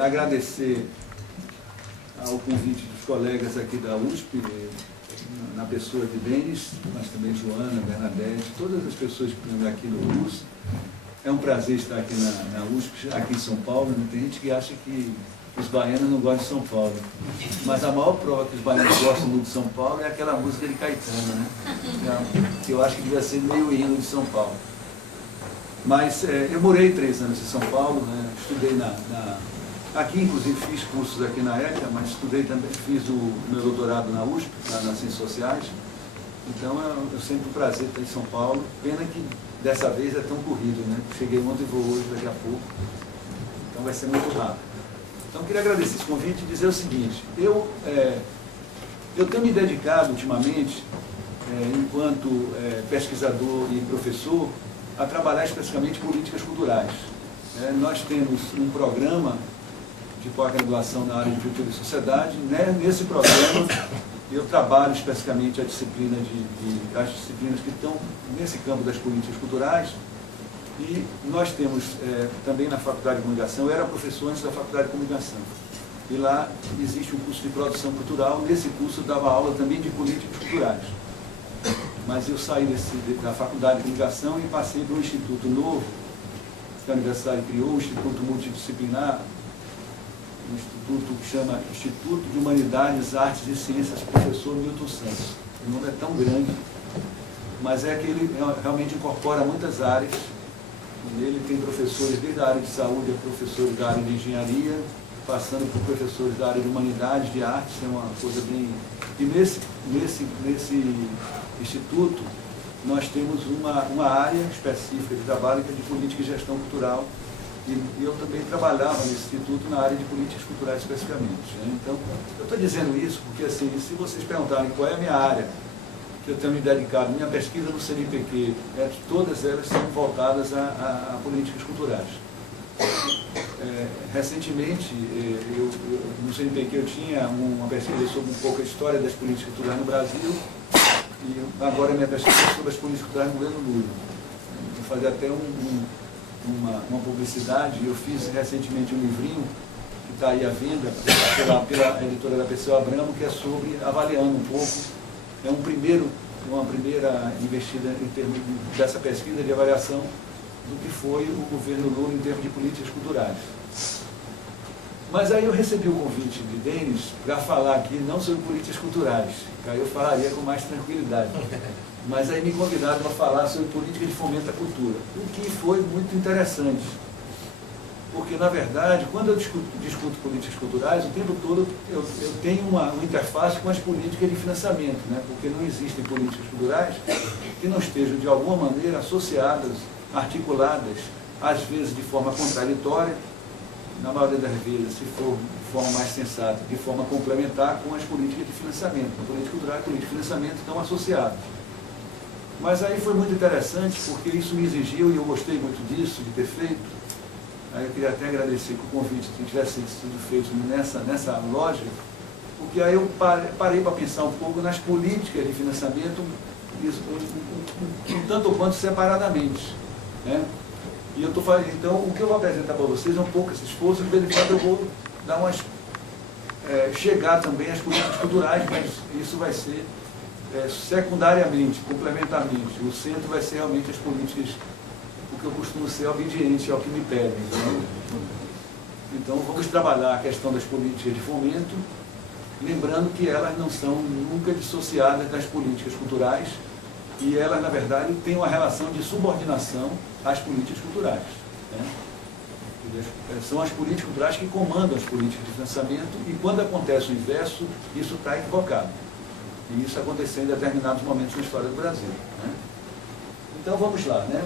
agradecer ao convite dos colegas aqui da USP, na pessoa de Denis, mas também Joana, Bernadette, todas as pessoas que estão aqui no USP. É um prazer estar aqui na USP, aqui em São Paulo. Né? Tem gente que acha que os baianos não gostam de São Paulo. Mas a maior prova que os baianos gostam muito de São Paulo é aquela música de Caetano, né? Que eu acho que devia ser meio hino de São Paulo. Mas eu morei 3 anos em São Paulo, né? Estudei aqui, inclusive fiz cursos aqui na ECA, mas estudei também, fiz o meu doutorado na USP, nas Ciências Sociais. Então eu sempre um prazer estar em São Paulo. Pena que dessa vez é tão corrido, né? Cheguei ontem e vou hoje, daqui a pouco. Então vai ser muito rápido. Então eu queria agradecer esse convite e dizer o seguinte: eu tenho me dedicado ultimamente, enquanto pesquisador e professor, a trabalhar especificamente políticas culturais. Nós temos um programa de pós-graduação na área de cultura e sociedade. Nesse programa eu trabalho especificamente as disciplinas que estão nesse campo das políticas culturais. E nós temos também na Faculdade de Comunicação, eu era professor antes da Faculdade de Comunicação. E lá existe um curso de produção cultural. Nesse curso eu dava aula também de políticas culturais. Mas eu saí da Faculdade de Comunicação e passei para um instituto novo, que a universidade criou, um instituto multidisciplinar, um instituto que chama Instituto de Humanidades, Artes e Ciências, professor Milton Santos. O nome é tão grande, mas é que ele realmente incorpora muitas áreas. Ele tem professores desde a área de saúde a professores da área de engenharia, passando por professores da área de humanidades, de artes, é uma coisa bem... E nesse instituto, nós temos uma área específica de trabalho que é de política e gestão cultural, e eu também trabalhava nesse instituto na área de políticas culturais especificamente. Né? Então, eu estou dizendo isso porque, assim, se vocês perguntarem qual é a minha área, que eu tenho me dedicado, minha pesquisa no CNPq, todas elas são voltadas a políticas culturais. Recentemente, no CNPq eu tinha uma pesquisa sobre um pouco a história das políticas culturais no Brasil, e agora a minha pesquisa é sobre as políticas culturais no governo Lula. Vou fazer até uma publicidade. Eu fiz recentemente um livrinho que está aí à venda pela editora da Perseu Abramo, que é sobre, avaliando um pouco, uma primeira investida em termos dessa pesquisa de avaliação do que foi o governo Lula em termos de políticas culturais. Mas aí eu recebi o convite de Denis para falar aqui não sobre políticas culturais, que aí eu falaria com mais tranquilidade. Mas aí me convidaram para falar sobre política de fomento à cultura, o que foi muito interessante. Porque, na verdade, quando eu discuto políticas culturais, o tempo todo eu tenho uma interface com as políticas de financiamento, né? Porque não existem políticas culturais que não estejam, de alguma maneira, associadas, articuladas, às vezes de forma contraditória, na maioria das vezes, se for de forma mais sensata, de forma complementar com as políticas de financiamento. A política cultural e a política de financiamento estão associadas. Mas aí foi muito interessante, porque isso me exigiu, e eu gostei muito disso, de ter feito. Aí eu queria até agradecer que o convite tivesse sido feito nessa lógica, porque aí eu parei para pensar um pouco nas políticas de financiamento, um tanto ou quanto separadamente. Né? E eu então, o que eu vou apresentar para vocês é um pouco esse esforço, de vez em quando eu vou dar chegar também às políticas culturais, mas isso vai ser secundariamente, complementarmente. O centro vai ser realmente as políticas, porque eu costumo ser obediente ao que me pedem. Né? Então, vamos trabalhar a questão das políticas de fomento, lembrando que elas não são nunca dissociadas das políticas culturais, e elas, na verdade, têm uma relação de subordinação às políticas culturais. Né? São as políticas culturais que comandam as políticas de financiamento, e quando acontece o inverso, isso está equivocado. E isso aconteceu em determinados momentos na história do Brasil. Né? Então vamos lá, né?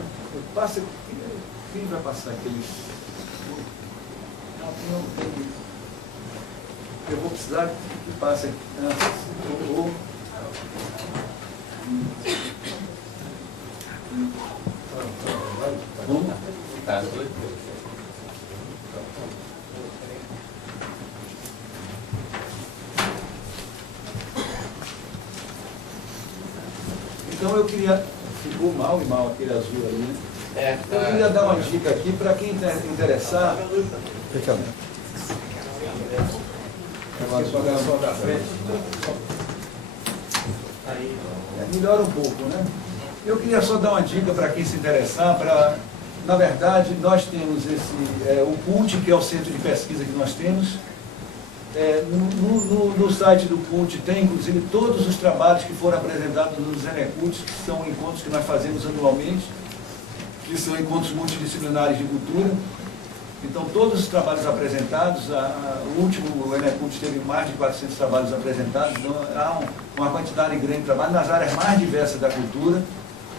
Quem vai passar aqueles... Não tem... Eu vou precisar que passe aqui. Vamos? Tá. Então eu queria... Ficou mal aquele azul ali, né? Eu queria dar uma dica aqui para quem interessar. Melhora um pouco, né? Eu queria só dar uma dica para quem se interessar. Na verdade, nós temos o CULT, que é o centro de pesquisa que nós temos. No site do CULT tem, inclusive, todos os trabalhos que foram apresentados nos Enecults, que são encontros que nós fazemos anualmente, que são encontros multidisciplinares de cultura. Então, todos os trabalhos apresentados, o último Enecult teve mais de 400 trabalhos apresentados, então há uma quantidade grande de trabalho nas áreas mais diversas da cultura,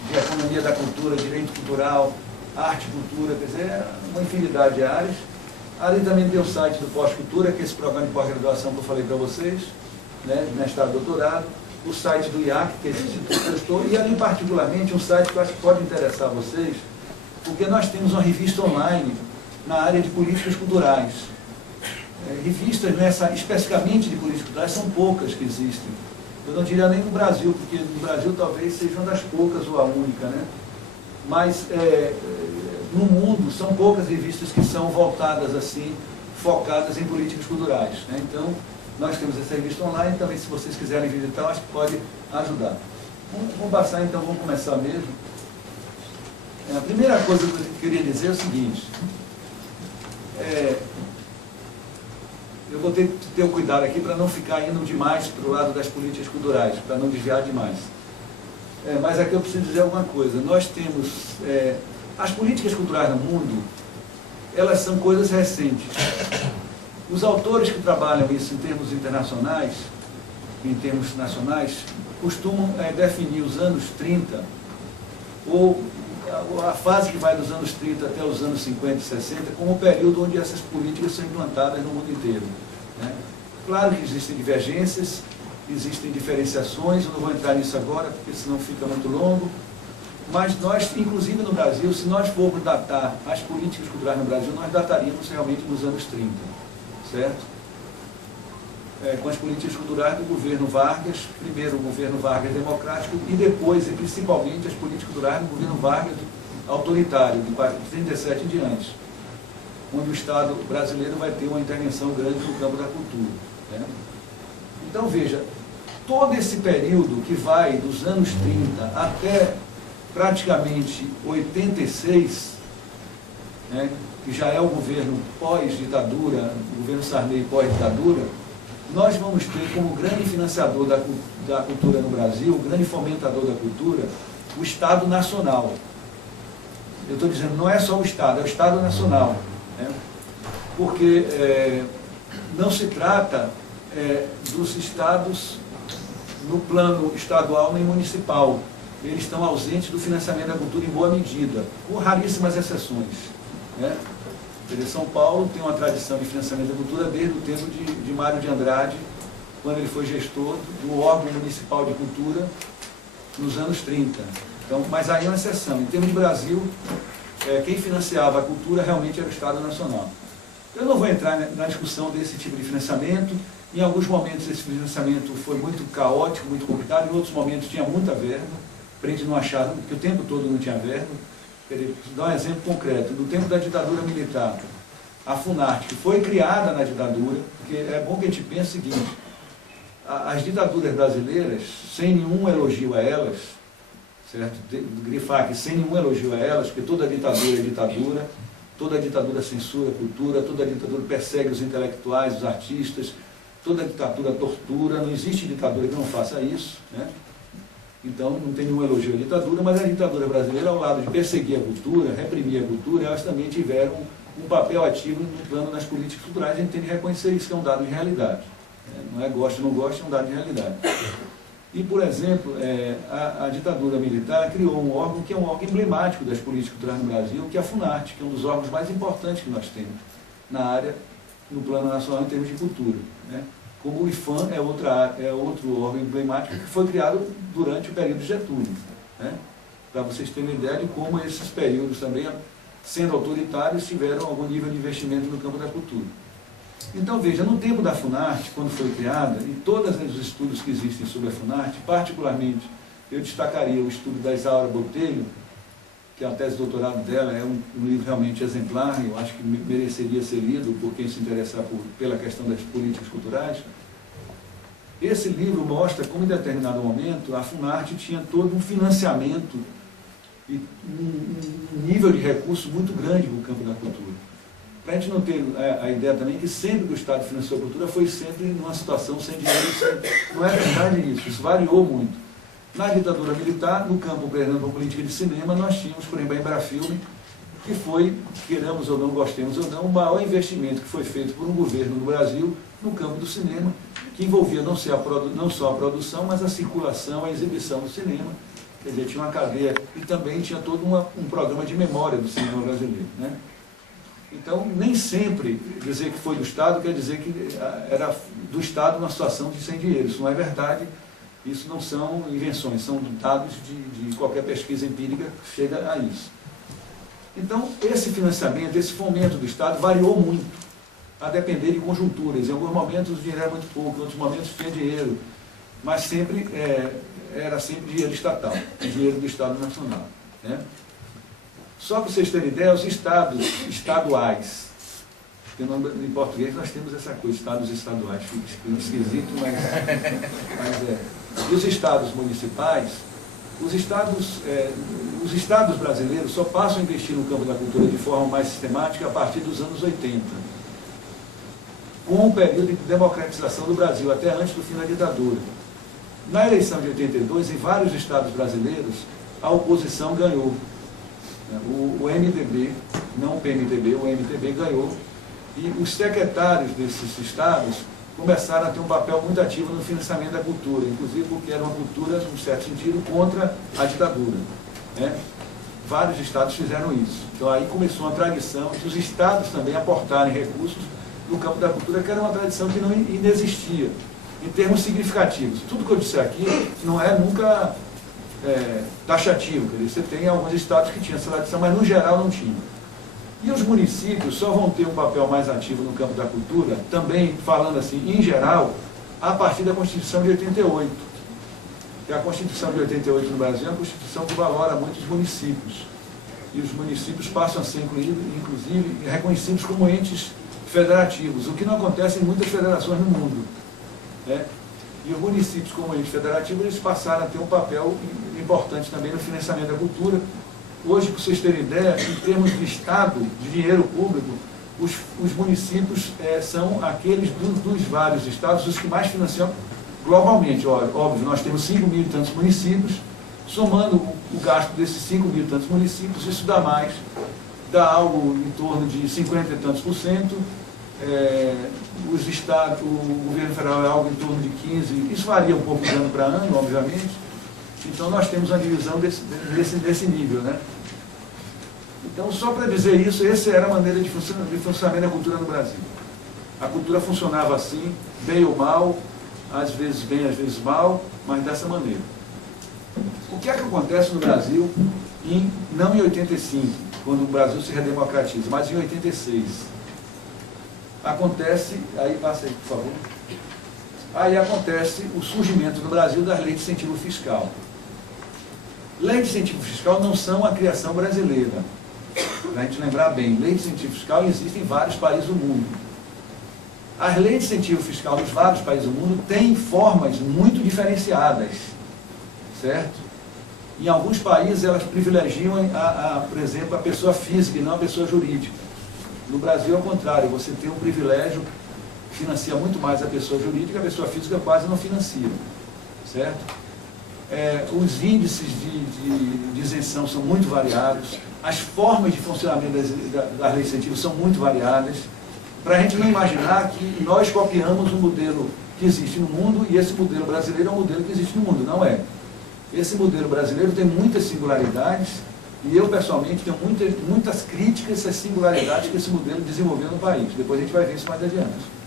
de economia da cultura, direito cultural, arte e cultura, quer dizer, uma infinidade de áreas. Ali também tem o site do Pós-Cultura, que é esse programa de pós-graduação que eu falei para vocês, né, mestrado e doutorado, o site do IAC, que é esse instituto que eu estou, e ali particularmente um site que eu acho que pode interessar a vocês, porque nós temos uma revista online na área de políticas culturais. Revistas especificamente de políticas culturais são poucas que existem. Eu não diria nem no Brasil, porque no Brasil talvez seja uma das poucas ou a única, né? Mas no mundo são poucas revistas que são voltadas assim, focadas em políticas culturais, né? Então, nós temos essa revista online, também se vocês quiserem visitar, acho que pode ajudar. Vamos passar então, vamos começar mesmo. A primeira coisa que eu queria dizer é o seguinte: eu vou ter que ter um cuidado aqui para não ficar indo demais para o lado das políticas culturais, para não desviar demais. Mas aqui eu preciso dizer alguma coisa. Nós temos... as políticas culturais no mundo, elas são coisas recentes. Os autores que trabalham isso em termos internacionais, em termos nacionais, costumam definir os anos 30, ou a fase que vai dos anos 30 até os anos 50 e 60, como o período onde essas políticas são implantadas no mundo inteiro, né? Claro que existem divergências, existem diferenciações, eu não vou entrar nisso agora, porque senão fica muito longo, mas nós, inclusive no Brasil, se nós formos datar as políticas culturais no Brasil, nós dataríamos realmente nos anos 30, certo? Com as políticas culturais do governo Vargas, primeiro o governo Vargas democrático e depois, e principalmente, as políticas culturais do governo Vargas autoritário, de 1937 em diante, onde o Estado brasileiro vai ter uma intervenção grande no campo da cultura, né? Então, veja, todo esse período que vai dos anos 30 até praticamente 86, né, que já é o governo pós-ditadura, o governo Sarney pós-ditadura, nós vamos ter como grande financiador da cultura no Brasil, o grande fomentador da cultura, o Estado Nacional. Eu estou dizendo, não é só o Estado, é o Estado Nacional, né? Porque não se trata dos estados no plano estadual nem municipal. Eles estão ausentes do financiamento da cultura em boa medida, com raríssimas exceções, né? São Paulo tem uma tradição de financiamento da cultura desde o tempo de Mário de Andrade, quando ele foi gestor do órgão municipal de cultura nos anos 30. Então, mas aí é uma exceção. Em termos de Brasil, quem financiava a cultura realmente era o Estado Nacional. Eu não vou entrar na discussão desse tipo de financiamento. Em alguns momentos esse financiamento foi muito caótico, muito complicado, em outros momentos tinha muita verba, para a gente não achar, porque o tempo todo não tinha verba. Vou dar um exemplo concreto. No tempo da ditadura militar, a Funarte, que foi criada na ditadura, porque é bom que a gente pense o seguinte: as ditaduras brasileiras, sem nenhum elogio a elas, certo? Grifar aqui, sem nenhum elogio a elas, porque toda ditadura é ditadura, toda ditadura censura a cultura, toda ditadura persegue os intelectuais, os artistas, toda ditadura tortura, não existe ditadura que não faça isso, né? Então, não tem nenhum elogio à ditadura, mas a ditadura brasileira, ao lado de perseguir a cultura, reprimir a cultura, elas também tiveram um papel ativo no plano das políticas culturais. A gente tem que reconhecer isso, que é um dado de realidade. Não é gosto ou não gosto, é um dado de realidade. E, por exemplo, a ditadura militar criou um órgão que é um órgão emblemático das políticas culturais no Brasil, que é a Funarte, que é um dos órgãos mais importantes que nós temos na área, no plano nacional, em termos de cultura, né? Como o IFAM é outro órgão emblemático que foi criado durante o período de Getúlio, né? Para vocês terem uma ideia de como esses períodos também, sendo autoritários, tiveram algum nível de investimento no campo da cultura. Então, veja, no tempo da Funarte, quando foi criada, e todos os estudos que existem sobre a Funarte, particularmente, eu destacaria o estudo da Isaura Botelho, que a tese de doutorado dela é um livro realmente exemplar, eu acho que mereceria ser lido por quem se interessar pela questão das políticas culturais. Esse livro mostra como, em determinado momento, a Funarte tinha todo um financiamento e um nível de recurso muito grande no campo da cultura. Para a gente não ter a ideia também que sempre que o Estado financiou a cultura foi sempre numa situação sem dinheiro. Não é verdade isso variou muito. Na ditadura militar, no campo, por exemplo, da política de cinema, nós tínhamos, por exemplo, a Embrafilme, que foi, queiramos ou não, gostemos ou não, o maior investimento que foi feito por um governo no Brasil no campo do cinema, que envolvia não só a produção, mas a circulação, a exibição do cinema. Quer dizer, tinha uma cadeia e também tinha todo um programa de memória do cinema brasileiro, né? Então, nem sempre dizer que foi do Estado quer dizer que era do Estado numa situação de sem dinheiro. Isso não é verdade. Isso não são invenções, são dados de qualquer pesquisa empírica que chega a isso. Então, esse financiamento, esse fomento do Estado variou muito, a depender de conjunturas. Em alguns momentos o dinheiro era muito pouco, em outros momentos tinha dinheiro, mas sempre era sempre dinheiro estatal, dinheiro do Estado Nacional, né? Só para vocês terem ideia, os estados estaduais, porque em português nós temos essa coisa, estados estaduais, fica esquisito, mas é. E os estados municipais, os estados brasileiros só passam a investir no campo da cultura de forma mais sistemática a partir dos anos 80, com o período de democratização do Brasil, até antes do fim da ditadura. Na eleição de 82, em vários estados brasileiros, a oposição ganhou. O MDB, não o PMDB, o MDB ganhou, e os secretários desses estados começaram a ter um papel muito ativo no financiamento da cultura, inclusive porque era uma cultura, num certo sentido, contra a ditadura, né? Vários estados fizeram isso. Então aí começou uma tradição de os estados também aportarem recursos no campo da cultura, que era uma tradição que não inexistia, em termos significativos. Tudo que eu disse aqui não é nunca taxativo, quer dizer, você tem alguns estados que tinham essa tradição, mas no geral não tinha. E os municípios só vão ter um papel mais ativo no campo da cultura, também falando assim, em geral, a partir da Constituição de 88. Que a Constituição de 88 no Brasil é uma Constituição que valora muito os municípios. E os municípios passam a ser, inclusive, reconhecidos como entes federativos, o que não acontece em muitas federações no mundo, né? E os municípios, como entes federativos, eles passaram a ter um papel importante também no financiamento da cultura. Hoje, para vocês terem ideia, em termos de Estado, de dinheiro público, os municípios são aqueles dos vários estados os que mais financiam globalmente. Óbvio, nós temos 5 mil e tantos municípios, somando o gasto desses 5 mil e tantos municípios, isso dá algo em torno de 50 e tantos %, os estados, o governo federal é algo em torno de 15%, isso varia um pouco de ano para ano, obviamente. Então nós temos uma divisão desse nível, né? Então, só para dizer isso, essa era a maneira de funcionamento da cultura no Brasil. A cultura funcionava assim, bem ou mal, às vezes bem, às vezes mal, mas dessa maneira. O que é que acontece no Brasil, não em 85, quando o Brasil se redemocratiza, mas em 86? Acontece, aí passa aí, por favor. Aí acontece o surgimento no Brasil das leis de incentivo fiscal. Leis de incentivo fiscal não são a criação brasileira. Para a gente lembrar bem, leis de incentivo fiscal existem em vários países do mundo. As leis de incentivo fiscal nos vários países do mundo têm formas muito diferenciadas, certo? Em alguns países elas privilegiam, por exemplo, a pessoa física e não a pessoa jurídica. No Brasil, ao contrário, você tem um privilégio que financia muito mais a pessoa jurídica, a pessoa física quase não financia, certo? Os índices de isenção são muito variados, as formas de funcionamento das leis de incentivo são muito variadas, para a gente não imaginar que nós copiamos um modelo que existe no mundo e esse modelo brasileiro é um modelo que existe no mundo, não é. Esse modelo brasileiro tem muitas singularidades e eu, pessoalmente, tenho muitas críticas a essas singularidades que esse modelo desenvolveu no país. Depois a gente vai ver isso mais adiante.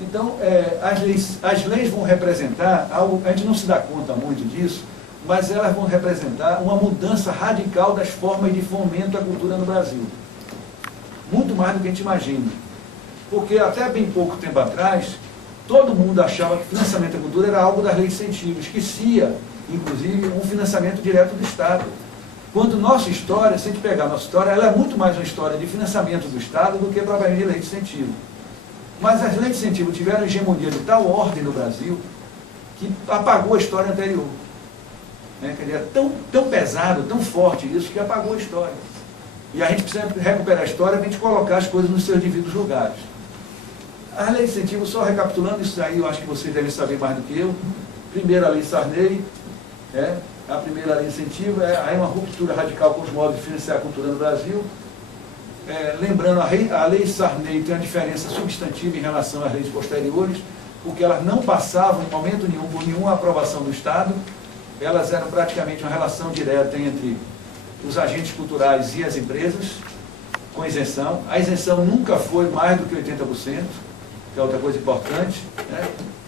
Então, as leis vão representar algo, a gente não se dá conta muito disso, mas elas vão representar uma mudança radical das formas de fomento à cultura no Brasil. Muito mais do que a gente imagina. Porque até bem pouco tempo atrás, todo mundo achava que financiamento da cultura era algo das leis de incentivo, esquecia, inclusive, um financiamento direto do Estado. Quando nossa história, se a gente pegar nossa história, ela é muito mais uma história de financiamento do Estado do que propriamente de lei de incentivo. Mas as leis de incentivo tiveram hegemonia de tal ordem no Brasil que apagou a história anterior. Quer dizer, é tão pesado, tão forte isso, que apagou a história. E a gente precisa recuperar a história para a gente colocar as coisas nos seus devidos lugares. A lei de incentivo, só recapitulando isso aí, eu acho que vocês devem saber mais do que eu. Primeiro, a lei Sarney, a primeira lei de incentivo é uma ruptura radical com os modos de financiar a cultura no Brasil. Lembrando, a lei Sarney tem uma diferença substantiva em relação às leis posteriores, porque elas não passavam, em momento nenhum, por nenhuma aprovação do Estado. Elas eram praticamente uma relação direta entre os agentes culturais e as empresas, com isenção. A isenção nunca foi mais do que 80%, que é outra coisa importante,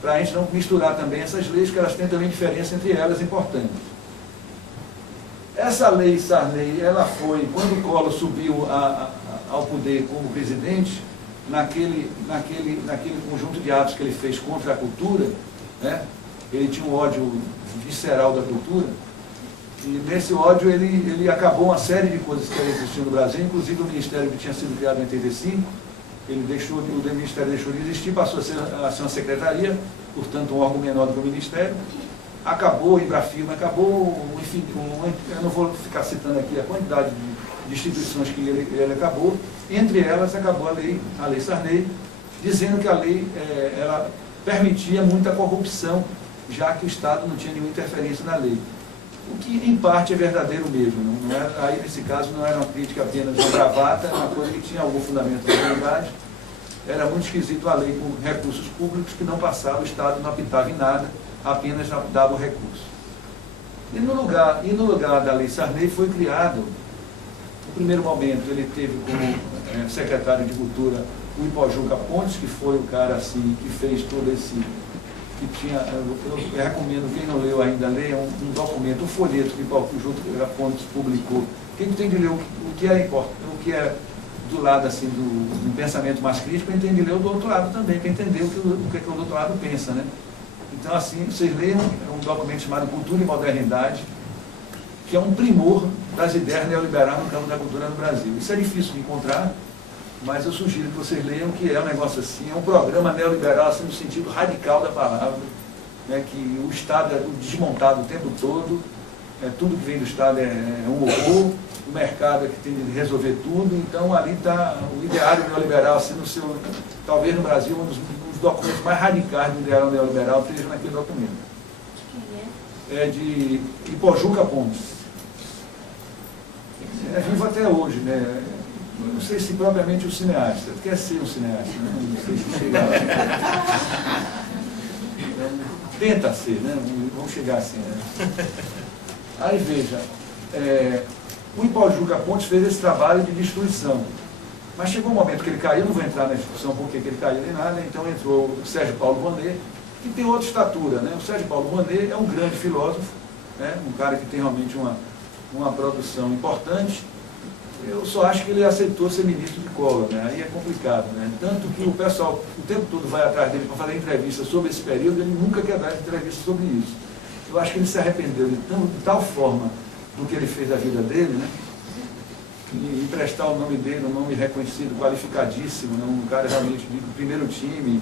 para a gente não misturar também essas leis, que elas têm também diferença entre elas importante. Essa lei Sarney, ela foi, quando o Collor subiu ao poder como presidente, naquele conjunto de atos que ele fez contra a cultura, ele tinha um ódio visceral da cultura, e nesse ódio ele acabou uma série de coisas que existiam no Brasil, inclusive o Ministério que tinha sido criado em 85, o Ministério deixou de existir, passou a ser uma secretaria, portanto um órgão menor do que o Ministério. Acabou o Embrafilme, acabou, enfim, eu não vou ficar citando aqui a quantidade de instituições que ele acabou, entre elas acabou a lei Sarney, dizendo que a lei ela permitia muita corrupção, já que o Estado não tinha nenhuma interferência na lei. O que, em parte, é verdadeiro mesmo. Aí, nesse caso, não era uma crítica apenas de bravata, era uma coisa que tinha algum fundamento na realidade. Era muito esquisito a lei com recursos públicos que não passava, o Estado não apitava em nada, apenas dava o recurso. E no lugar da lei Sarney foi criado, no primeiro momento, ele teve como secretário de Cultura o Ipojuca Pontes, que foi o cara assim, que fez todo esse... eu recomendo, quem não leu ainda, leia um documento, um folheto que o Ipojuca Pontes publicou. Quem tem de ler o que é do lado assim, do pensamento mais crítico, tem de ler o do outro lado também, para entender o que o outro lado pensa, Então, assim, vocês leiam um documento chamado Cultura e Modernidade, que é um primor das ideias neoliberais no campo da cultura no Brasil. Isso é difícil de encontrar, mas eu sugiro que vocês leiam, que é um negócio assim, é um programa neoliberal assim, no sentido radical da palavra, que o Estado é desmontado o tempo todo, tudo que vem do Estado é um horror, o mercado é que tem de resolver tudo, então ali está o ideário neoliberal, assim, talvez no Brasil, um dos documentos mais radicais do ideário neoliberal esteja naquele documento. É de Ipojuca Pontes. É vivo até hoje, Não sei se propriamente o cineasta, quer ser um cineasta, não sei se chega lá. Tenta ser, vamos chegar assim. Aí veja, o Ipojuca Pontes fez esse trabalho de destruição, mas chegou um momento que ele caiu, não vou entrar na discussão por que ele caiu nem nada, então entrou o Sérgio Paulo Vanet, que tem outra estatura. O Sérgio Paulo Vanet é um grande filósofo, um cara que tem realmente uma produção importante. Eu só acho que ele aceitou ser ministro de Collor, aí é complicado, Tanto que o pessoal o tempo todo vai atrás dele para fazer entrevistas sobre esse período, ele nunca quer dar entrevista sobre isso. Eu acho que ele se arrependeu de tal forma do que ele fez da vida dele, e emprestar o nome dele, um nome reconhecido, qualificadíssimo, um cara realmente do primeiro time,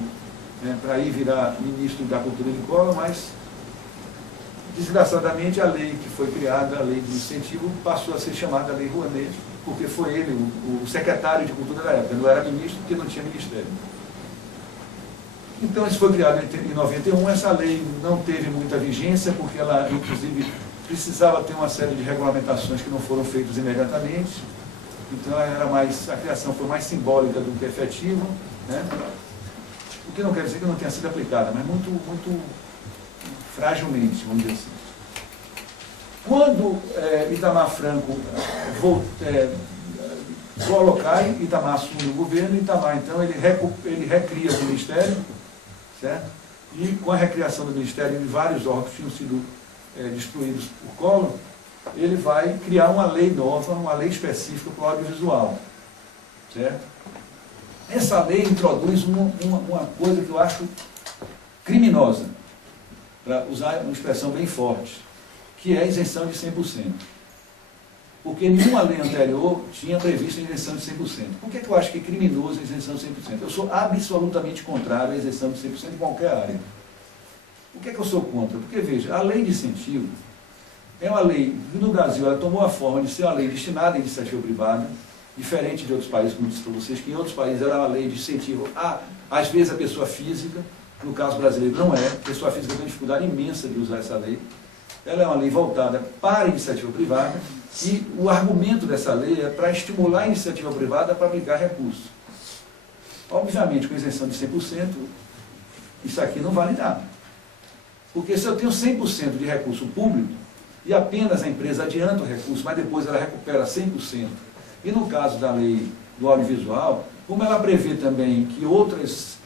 para ir virar ministro da cultura de Collor, mas desgraçadamente a lei que foi criada, a lei de incentivo, passou a ser chamada Lei Rouanet, porque foi ele, o secretário de Cultura da época, não era ministro porque não tinha ministério. Então isso foi criado em 91, essa lei não teve muita vigência, porque ela, inclusive, precisava ter uma série de regulamentações que não foram feitas imediatamente, então a criação foi mais simbólica do que efetiva, o que não quer dizer que não tenha sido aplicada, mas muito fragilmente, vamos dizer assim. Quando Itamar Franco colocar, Itamar assume o governo, Itamar, então, ele recria o Ministério, certo? E com a recriação do Ministério, vários órgãos tinham sido destruídos por Collor, ele vai criar uma lei nova, uma lei específica para o audiovisual, certo? Essa lei introduz uma coisa que eu acho criminosa, para usar uma expressão bem forte, que é a isenção de 100%. porque nenhuma lei anterior tinha previsto a isenção de 100%. Por que eu acho que é criminoso a isenção de 100%? Eu sou absolutamente contrário à isenção de 100% em qualquer área. Por que eu sou contra? Porque, veja, a lei de incentivo é uma lei que no Brasil ela tomou a forma de ser uma lei destinada à iniciativa privada, diferente de outros países, como disse para vocês, que em outros países era uma lei de incentivo às vezes, a pessoa física, no caso brasileiro não é, a pessoa física tem dificuldade imensa de usar essa lei. Ela é uma lei voltada para a iniciativa privada e o argumento dessa lei é para estimular a iniciativa privada para aplicar recursos. Obviamente, com isenção de 100%, isso aqui não vale nada. Porque se eu tenho 100% de recurso público e apenas a empresa adianta o recurso, mas depois ela recupera 100%, e no caso da lei do audiovisual, como ela prevê também que outros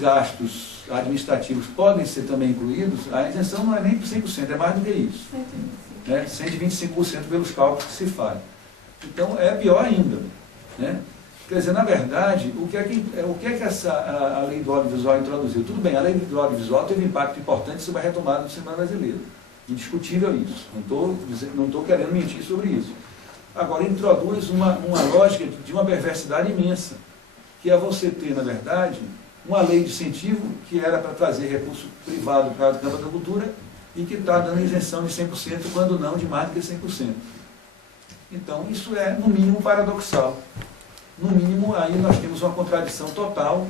gastos administrativos podem ser também incluídos, a isenção não é nem por 100%, é mais do que isso. 125% pelos cálculos que se fazem. Então, é pior ainda. Né? Quer dizer, na verdade, o que é que a lei do audiovisual introduziu? Tudo bem, a lei do audiovisual teve um impacto importante sobre a retomada do cinema brasileiro. Indiscutível isso. Não estou querendo mentir sobre isso. Agora, introduz uma lógica de uma perversidade imensa, que é você ter, na verdade, uma lei de incentivo que era para trazer recurso privado para o campo da cultura e que está dando isenção de 100%, quando não de mais do que 100%. Então, isso é, no mínimo, paradoxal. No mínimo, aí nós temos uma contradição total,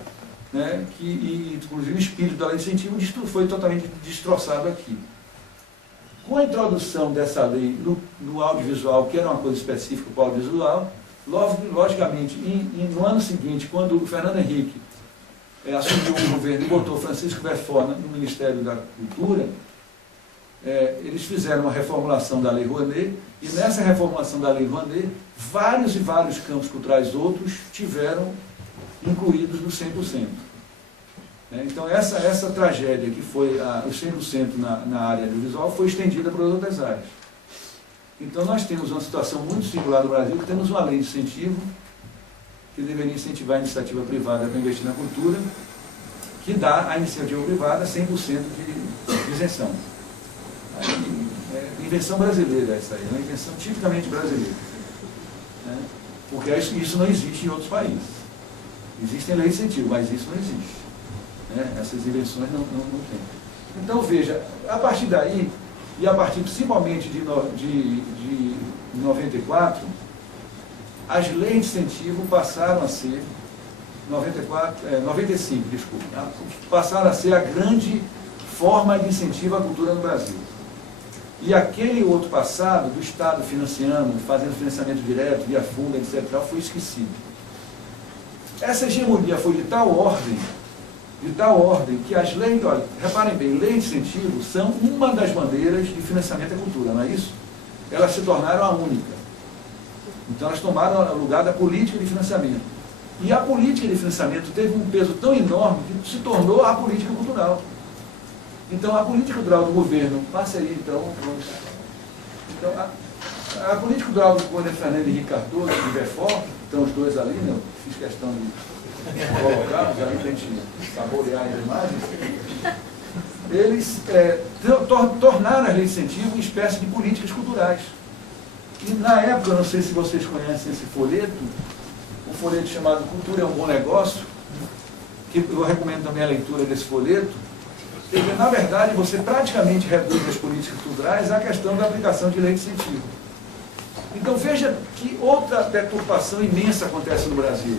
né, que, inclusive, o espírito da lei de incentivo foi totalmente destroçado aqui. Com a introdução dessa lei no audiovisual, que era uma coisa específica para o audiovisual, logicamente, no ano seguinte, quando o Fernando Henrique assumiu o governo e botou Francisco Verfort no Ministério da Cultura, eles fizeram uma reformulação da Lei Rouanet, e nessa reformulação da Lei Rouanet, vários e vários campos culturais outros tiveram incluídos no 100%. Então, essa tragédia que foi os 100% na área audiovisual foi estendida para outras áreas. Então, nós temos uma situação muito singular no Brasil, que temos uma lei de incentivo, que deveria incentivar a iniciativa privada para investir na cultura, que dá à iniciativa privada 100% de isenção. É invenção brasileira essa aí, é uma invenção tipicamente brasileira. Porque isso não existe em outros países. Existem leis de incentivo, mas isso não existe. Essas invenções não tem. Então, veja, a partir daí, e a partir principalmente de 94, as leis de incentivo passaram a ser, 95, desculpa, passaram a ser a grande forma de incentivo à cultura no Brasil. E aquele outro passado, do Estado financiando, fazendo financiamento direto, via fundo, etc., foi esquecido. Essa hegemonia foi de tal ordem que as leis, olha, reparem bem, leis de incentivo são uma das bandeiras de financiamento à cultura, não é isso? Elas se tornaram a única. Então elas tomaram o lugar da política de financiamento. E a política de financiamento teve um peso tão enorme que se tornou a política cultural. Então a política cultural do governo, parceria então a política cultural do governo Fernando Henrique Cardoso e de Verfort, estão os dois ali, né? Eu fiz questão de colocá-los ali para a gente saborear as imagens. Eles tornaram a lei de incentivo uma espécie de políticas culturais. E na época, não sei se vocês conhecem esse folheto, um folheto chamado Cultura é um Bom Negócio, que eu recomendo também a leitura desse folheto, porque, na verdade, você praticamente reduz as políticas culturais à questão da aplicação de lei de incentivo. Então, veja que outra deturpação imensa acontece no Brasil.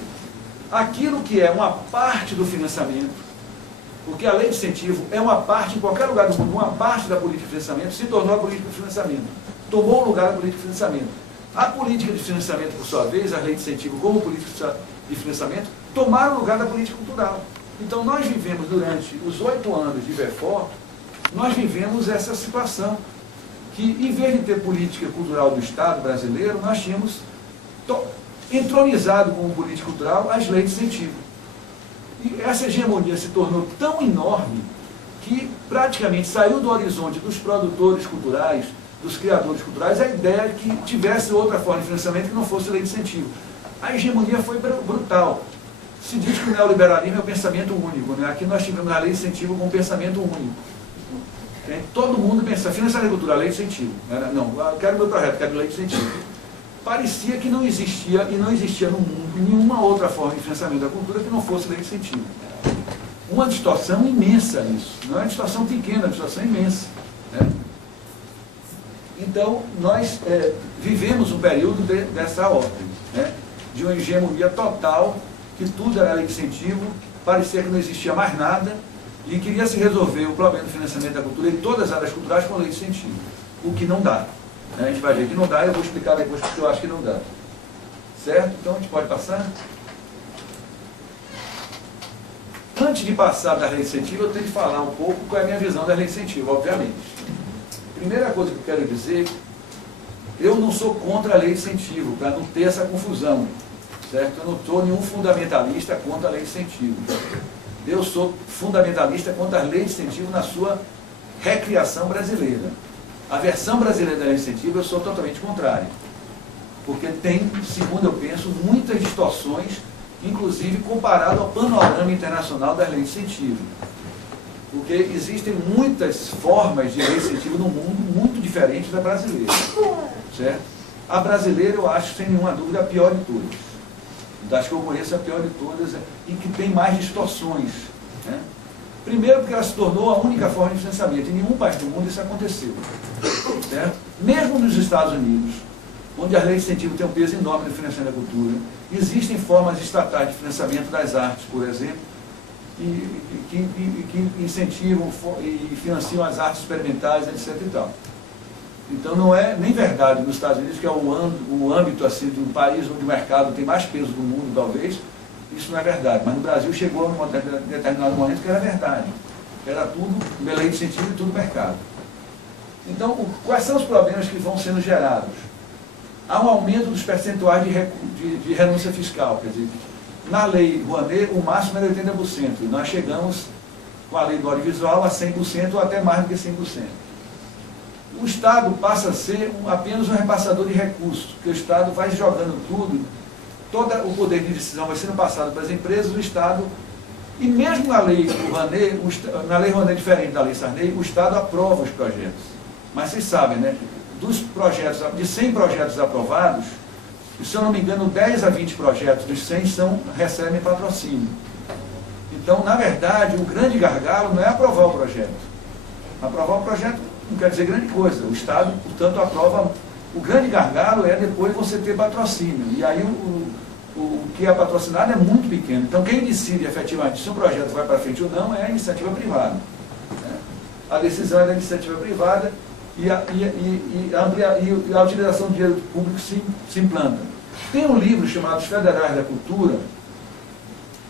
Aquilo que é uma parte do financiamento, porque a lei de incentivo é uma parte, em qualquer lugar do mundo, uma parte da política de financiamento se tornou a política de financiamento. Tomou o lugar da política de financiamento. A política de financiamento, por sua vez, a lei de incentivo como política de financiamento, tomaram o lugar da política cultural. Então, nós vivemos durante os 8 anos de Verfort, nós vivemos essa situação, que em vez de ter política cultural do Estado brasileiro, nós tínhamos entronizado como política cultural as leis de incentivo. E essa hegemonia se tornou tão enorme que praticamente saiu do horizonte dos produtores culturais, dos criadores culturais, a ideia de que tivesse outra forma de financiamento que não fosse lei de incentivo. A hegemonia foi brutal. Se diz que o neoliberalismo é o pensamento único, né? Aqui nós tivemos a lei de incentivo com um pensamento único. Todo mundo pensa, financiamento da agricultura, lei de incentivo. Não, eu quero meu projeto, quero lei de incentivo. Parecia que não existia, e não existia no mundo, nenhuma outra forma de financiamento da cultura que não fosse lei de incentivo. Uma distorção imensa isso. Não é uma distorção pequena, é uma distorção imensa. Né? Então, nós vivemos um período dessa ordem, né? De uma hegemonia total, que tudo era lei de incentivo, parecia que não existia mais nada, e queria se resolver o problema do financiamento da cultura em todas as áreas culturais com lei de incentivo, o que não dá. A gente vai ver que não dá, eu vou explicar depois porque eu acho que não dá. Certo? Então a gente pode passar? Antes de passar da lei de incentivo, eu tenho que falar um pouco qual é a minha visão da lei de incentivo, obviamente. Primeira coisa que eu quero dizer, eu não sou contra a lei de incentivo, para não ter essa confusão. Certo? Eu não sou nenhum fundamentalista contra a lei de incentivo. Eu sou fundamentalista contra a lei de incentivo na sua recriação brasileira. A versão brasileira da lei de incentivo eu sou totalmente contrário. Porque tem, segundo eu penso, muitas distorções, inclusive comparado ao panorama internacional das leis de incentivo. Porque existem muitas formas de lei de incentivo no mundo muito diferentes da brasileira. Certo? A brasileira eu acho, sem nenhuma dúvida, a pior de todas. Das que eu conheço, a pior de todas, e que tem mais distorções. Né? Primeiro porque ela se tornou a única forma de financiamento. Em nenhum país do mundo isso aconteceu. Certo? Mesmo nos Estados Unidos, onde as leis de incentivo têm um peso enorme no financiamento da cultura, existem formas estatais de financiamento das artes, por exemplo, que incentivam e financiam as artes experimentais, etc. e tal. Então não é nem verdade nos Estados Unidos, que é o âmbito assim, do país onde o mercado tem mais peso do mundo, talvez, isso não é verdade. Mas no Brasil chegou a um determinado momento que era verdade. Era tudo lei de incentivo e tudo mercado. Então, quais são os problemas que vão sendo gerados? Há um aumento dos percentuais de renúncia fiscal. Quer dizer, na lei Rouanet, o máximo era 80%. E nós chegamos, com a lei do audiovisual, a 100% ou até mais do que 100%. O Estado passa a ser apenas um repassador de recursos, porque o Estado vai jogando tudo, todo o poder de decisão vai sendo passado para as empresas, o Estado, e mesmo na lei Rouanet, na lei Rouanet diferente da lei Sarney, o Estado aprova os projetos. Mas vocês sabem, né, dos projetos, de 100 projetos aprovados, se eu não me engano, 10 a 20 projetos dos 100 recebem patrocínio. Então, na verdade, o grande gargalo não é aprovar o projeto. Aprovar o projeto não quer dizer grande coisa. O Estado, portanto, aprova. O grande gargalo é depois você ter patrocínio. E aí o que é patrocinado é muito pequeno. Então, quem decide efetivamente se o projeto vai para frente ou não é a iniciativa privada. Né? A decisão é da iniciativa privada e a utilização do dinheiro público se implanta. Tem um livro chamado Os Federais da Cultura,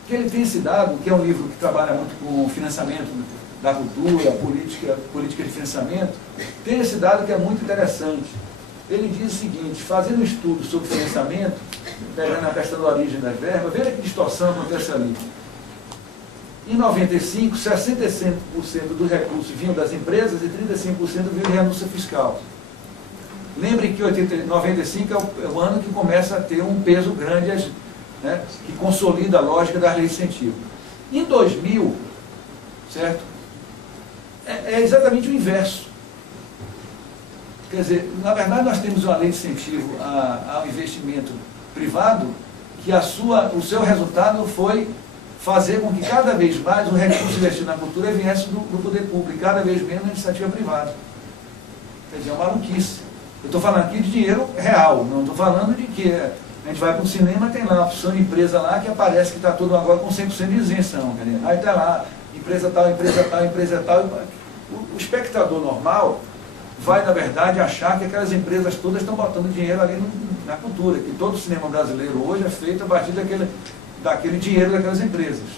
que ele tem esse dado, que é um livro que trabalha muito com o financiamento da cultura, política de financiamento, tem esse dado que é muito interessante. Ele diz o seguinte, fazendo um estudo sobre financiamento, pegando a questão da origem das verbas, veja que distorção acontece ali. Em 95, 65% dos recursos vinham das empresas e 35% vinham de renúncia fiscal. Lembrem que 95 é o ano que começa a ter um peso grande, né, que consolida a lógica das leis de incentivo. Em 2000, certo? É exatamente o inverso. Quer dizer, na verdade nós temos uma lei de incentivo ao investimento privado, que o seu resultado foi fazer com que cada vez mais o recurso investido na cultura viesse do poder público, cada vez menos na iniciativa privada. Quer dizer, é uma maluquice. Eu estou falando aqui de dinheiro real, não estou falando de que a gente vai para o cinema e tem lá uma opção de empresa lá que aparece que está todo agora com 100% de isenção. Quer dizer, aí está lá, empresa tal, empresa tal, empresa tal. O espectador normal vai, na verdade, achar que aquelas empresas todas estão botando dinheiro ali na cultura, que todo o cinema brasileiro hoje é feito a partir daquele dinheiro daquelas empresas.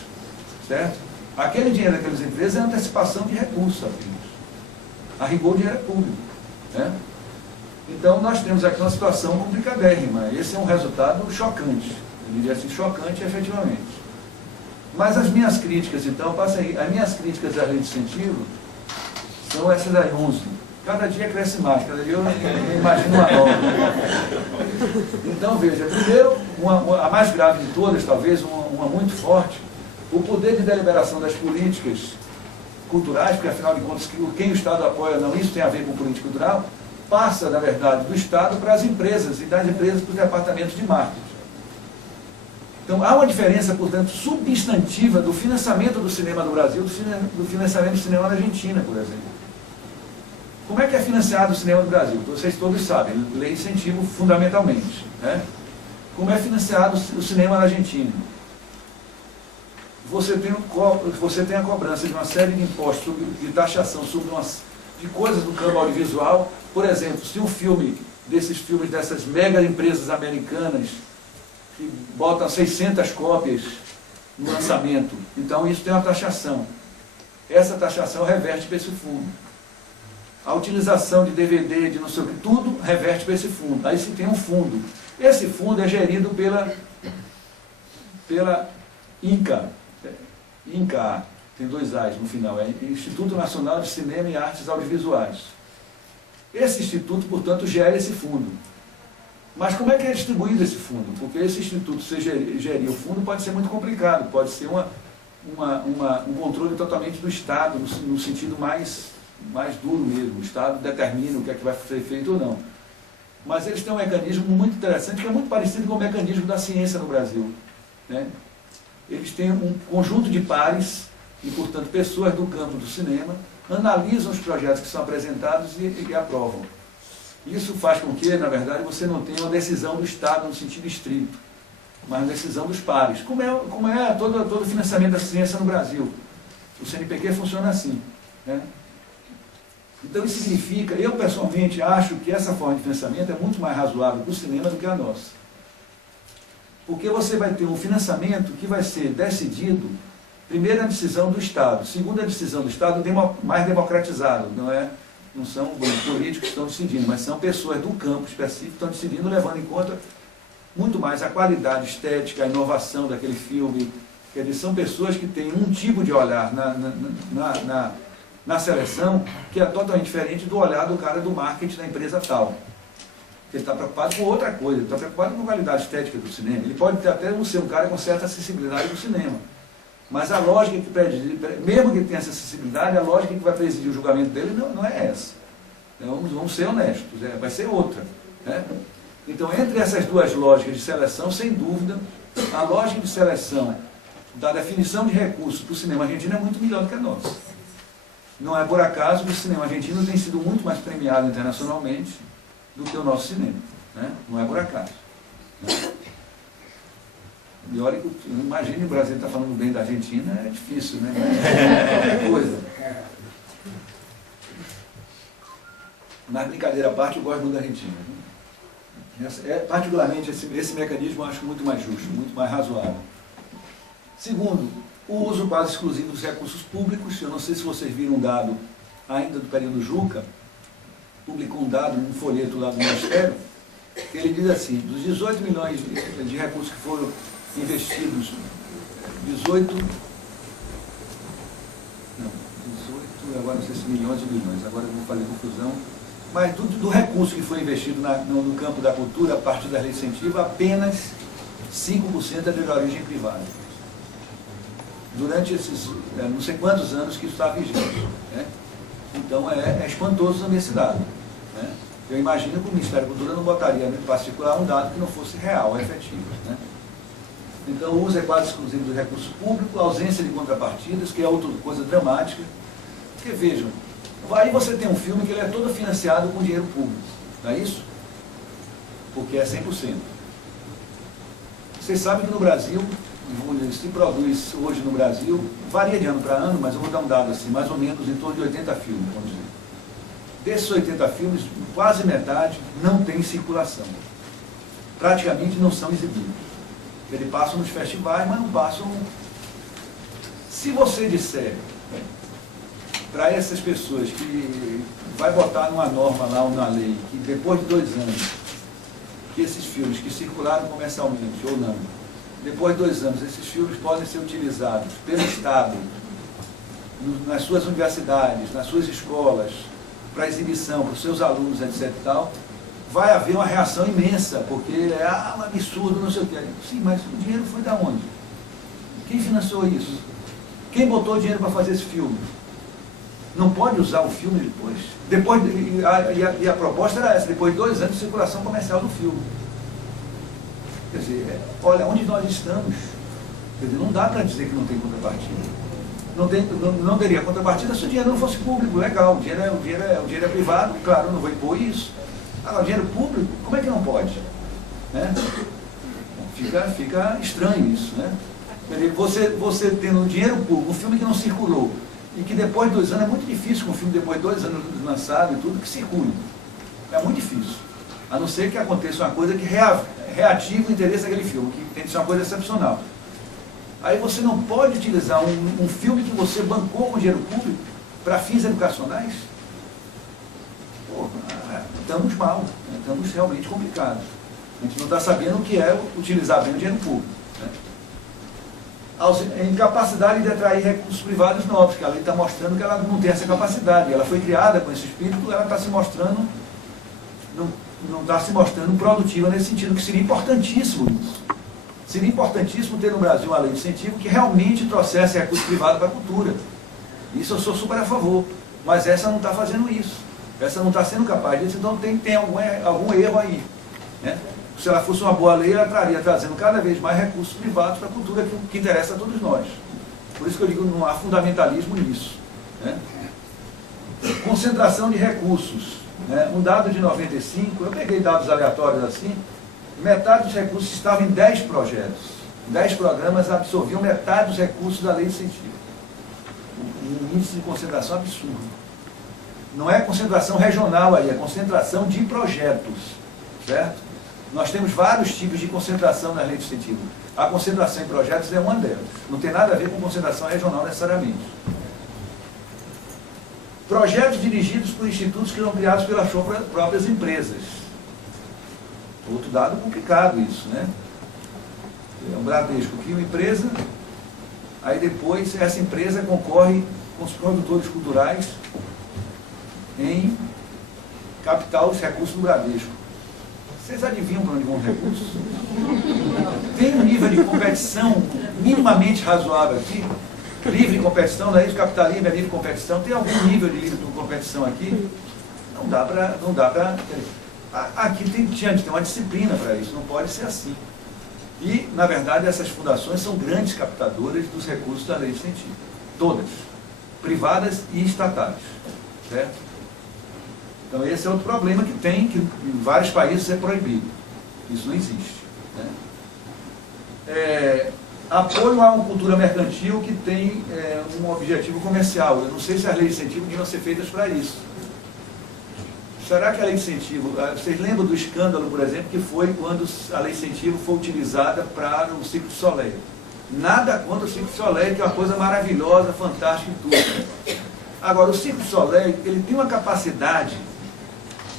Certo? Aquele dinheiro daquelas empresas é antecipação de recursos apenas. A rigor, o dinheiro é público. Né? Então, nós temos aqui uma situação complicadérrima. Esse é um resultado chocante. Eu diria assim, chocante efetivamente. Mas as minhas críticas, então, passa aí. As minhas críticas à lei de incentivo são essas aí, 11. Cada dia cresce mais, cada dia eu imagino uma nova. Então, veja, primeiro, a mais grave de todas, talvez, uma muito forte, o poder de deliberação das políticas culturais, porque afinal de contas, quem o Estado apoia ou não, isso tem a ver com política cultural, passa, na verdade, do Estado para as empresas, e das empresas para os departamentos de marketing. Então, há uma diferença, portanto, substantiva do financiamento do cinema no Brasil do financiamento do cinema na Argentina, por exemplo. Como é que é financiado o cinema no Brasil? Vocês todos sabem, lei de incentivo fundamentalmente. Né? Como é financiado o cinema na Argentina? Você tem a cobrança de uma série de impostos, de taxação sobre de coisas do campo audiovisual. Por exemplo, se um filme, dessas mega empresas americanas, que botam 600 cópias no lançamento, então isso tem uma taxação. Essa taxação reverte para esse fundo. A utilização de DVD, de não sei o que, tudo reverte para esse fundo. Aí se tem um fundo. Esse fundo é gerido pela INCA. INCA, tem 2 A's no final, é Instituto Nacional de Cinema e Artes Audiovisuais. Esse instituto, portanto, gera esse fundo. Mas como é que é distribuído esse fundo? Porque esse instituto, se gerir o fundo, pode ser muito complicado, pode ser um controle totalmente do Estado, no sentido mais duro mesmo. O Estado determina o que é que vai ser feito ou não. Mas eles têm um mecanismo muito interessante, que é muito parecido com o mecanismo da ciência no Brasil. Né? Eles têm um conjunto de pares, e, portanto, pessoas do campo do cinema, analisam os projetos que são apresentados e aprovam. Isso faz com que, na verdade, você não tenha uma decisão do Estado no sentido estrito, mas uma decisão dos pares, como é todo o financiamento da ciência no Brasil. O CNPq funciona assim. Né? Então isso significa, eu pessoalmente acho que essa forma de financiamento é muito mais razoável para o cinema do que a nossa. Porque você vai ter um financiamento que vai ser decidido, primeiro a decisão do Estado, segundo a decisão do Estado mais democratizado, não são políticos que estão decidindo, mas são pessoas do campo específico que estão decidindo, levando em conta muito mais a qualidade estética, a inovação daquele filme. Quer dizer, são pessoas que têm um tipo de olhar na seleção que é totalmente diferente do olhar do cara do marketing da empresa tal. Ele está preocupado com outra coisa, ele está preocupado com a qualidade estética do cinema. Ele pode até não ser um cara com certa acessibilidade do cinema. Mas a lógica que mesmo que tenha essa acessibilidade, a lógica que vai presidir o julgamento dele não é essa. Vamos ser honestos, vai ser outra. Né? Então, entre essas duas lógicas de seleção, sem dúvida, a lógica de seleção da definição de recursos para o cinema argentino é muito melhor do que a nossa. Não é por acaso que o cinema argentino tem sido muito mais premiado internacionalmente do que o nosso cinema. Né? Não é por acaso. Né? E olha que, imagine o Brasil estar falando bem da Argentina, é difícil, né? É coisa. Mas, brincadeira à parte, eu gosto muito da Argentina. Particularmente, esse mecanismo eu acho muito mais justo, muito mais razoável. Segundo, o uso quase exclusivo dos recursos públicos. Eu não sei se vocês viram um dado ainda do período Juca, publicou um dado num folheto lá do Ministério, que ele diz assim, dos 18 milhões de recursos que foram investidos, 18, agora não sei se milhões ou bilhões, agora eu vou fazer confusão, mas do recurso que foi investido no campo da cultura, a partir da lei de incentivo, apenas 5% é de origem privada. Durante esses não sei quantos anos que isso está vigente. Né? Então é espantoso na minha cidade. Né? Eu imagino que o Ministério da Cultura não botaria em particular um dado que não fosse real, efetivo. Né? Então o uso é quase exclusivo do recurso público, a ausência de contrapartidas, que é outra coisa dramática. Porque vejam, aí você tem um filme que ele é todo financiado com dinheiro público, não é isso? Porque é 100%. Vocês sabem que no Brasil, se produz hoje no Brasil, varia de ano para ano, mas eu vou dar um dado assim, mais ou menos em torno de 80 filmes, vamos dizer. Desses 80 filmes, quase metade não tem circulação. Praticamente não são exibidos. Eles passam nos festivais, mas não passam... Se você disser para essas pessoas que vai botar numa norma lá ou na lei, que depois de 2 anos, que esses filmes que circularam comercialmente ou não, depois de 2 anos, esses filmes podem ser utilizados pelo Estado, nas suas universidades, nas suas escolas, para exibição, para os seus alunos, etc. e tal, vai haver uma reação imensa, porque é um absurdo, não sei o quê. Sim, mas o dinheiro foi da onde? Quem financiou isso? Quem botou dinheiro para fazer esse filme? Não pode usar o filme depois. E a proposta era essa, depois de 2 anos de circulação comercial do filme. Quer dizer, olha onde nós estamos. Quer dizer, não dá para dizer que não tem contrapartida. Não teria contrapartida se o dinheiro não fosse público, legal. O dinheiro é privado, claro, não vou impor isso. Agora, o dinheiro público, como é que não pode? Né? Fica estranho isso, né? Você tendo dinheiro público, um filme que não circulou, e que depois de 2 anos, é muito difícil que um filme depois de 2 anos lançado e tudo, que circule. É muito difícil. A não ser que aconteça uma coisa que reative o interesse daquele filme, que tem que ser uma coisa excepcional. Aí você não pode utilizar um filme que você bancou com dinheiro público para fins educacionais. Pô, estamos mal, né? Estamos realmente complicados. A gente não está sabendo o que é utilizar bem o dinheiro público. Né? Incapacidade de atrair recursos privados novos, que a lei está mostrando que ela não tem essa capacidade. Ela foi criada com esse espírito, ela está se mostrando, não está se mostrando produtiva nesse sentido, que seria importantíssimo isso. Seria importantíssimo ter no Brasil uma lei de incentivo que realmente trouxesse recurso privado para a cultura. Isso eu sou super a favor. Mas essa não está fazendo isso. Essa não está sendo capaz disso, então tem algum erro aí. Né? Se ela fosse uma boa lei, ela estaria trazendo cada vez mais recursos privados para a cultura, que interessa a todos nós. Por isso que eu digo, não há fundamentalismo nisso. Né? Concentração de recursos. Né? Um dado de 95, eu peguei dados aleatórios assim, metade dos recursos estavam em 10 projetos. 10 programas absorviam metade dos recursos da lei de incentivo. Um índice de concentração absurdo. Não é concentração regional aí, é concentração de projetos. Certo? Nós temos vários tipos de concentração na lei de incentivo. A concentração em projetos é uma delas. Não tem nada a ver com concentração regional necessariamente. Projetos dirigidos por institutos que são criados pelas próprias empresas. Outro dado complicado isso, né? É um Bradesco cria uma empresa, aí depois essa empresa concorre com os produtores culturais em captar os recursos do Bradesco. Vocês adivinham para onde vão os recursos? Tem um nível de competição minimamente razoável aqui? Livre competição, não é isso? Capitalismo é livre competição. Tem algum nível de livre competição aqui? Não dá para... Aqui tem uma disciplina para isso, não pode ser assim. E, na verdade, essas fundações são grandes captadoras dos recursos da lei de incentivo. Todas. Privadas e estatais. Certo? Então, esse é outro problema que tem, que em vários países é proibido. Isso não existe. Né? Apoio a uma cultura mercantil que tem um objetivo comercial. Eu não sei se as leis de incentivo deviam ser feitas para isso. Será que a lei de incentivo... Vocês lembram do escândalo, por exemplo, que foi quando a lei de incentivo foi utilizada para o Cirque du Soleil? Nada contra o Cirque du Soleil, que é uma coisa maravilhosa, fantástica e tudo. Agora, o Cirque du Soleil, ele tem uma capacidade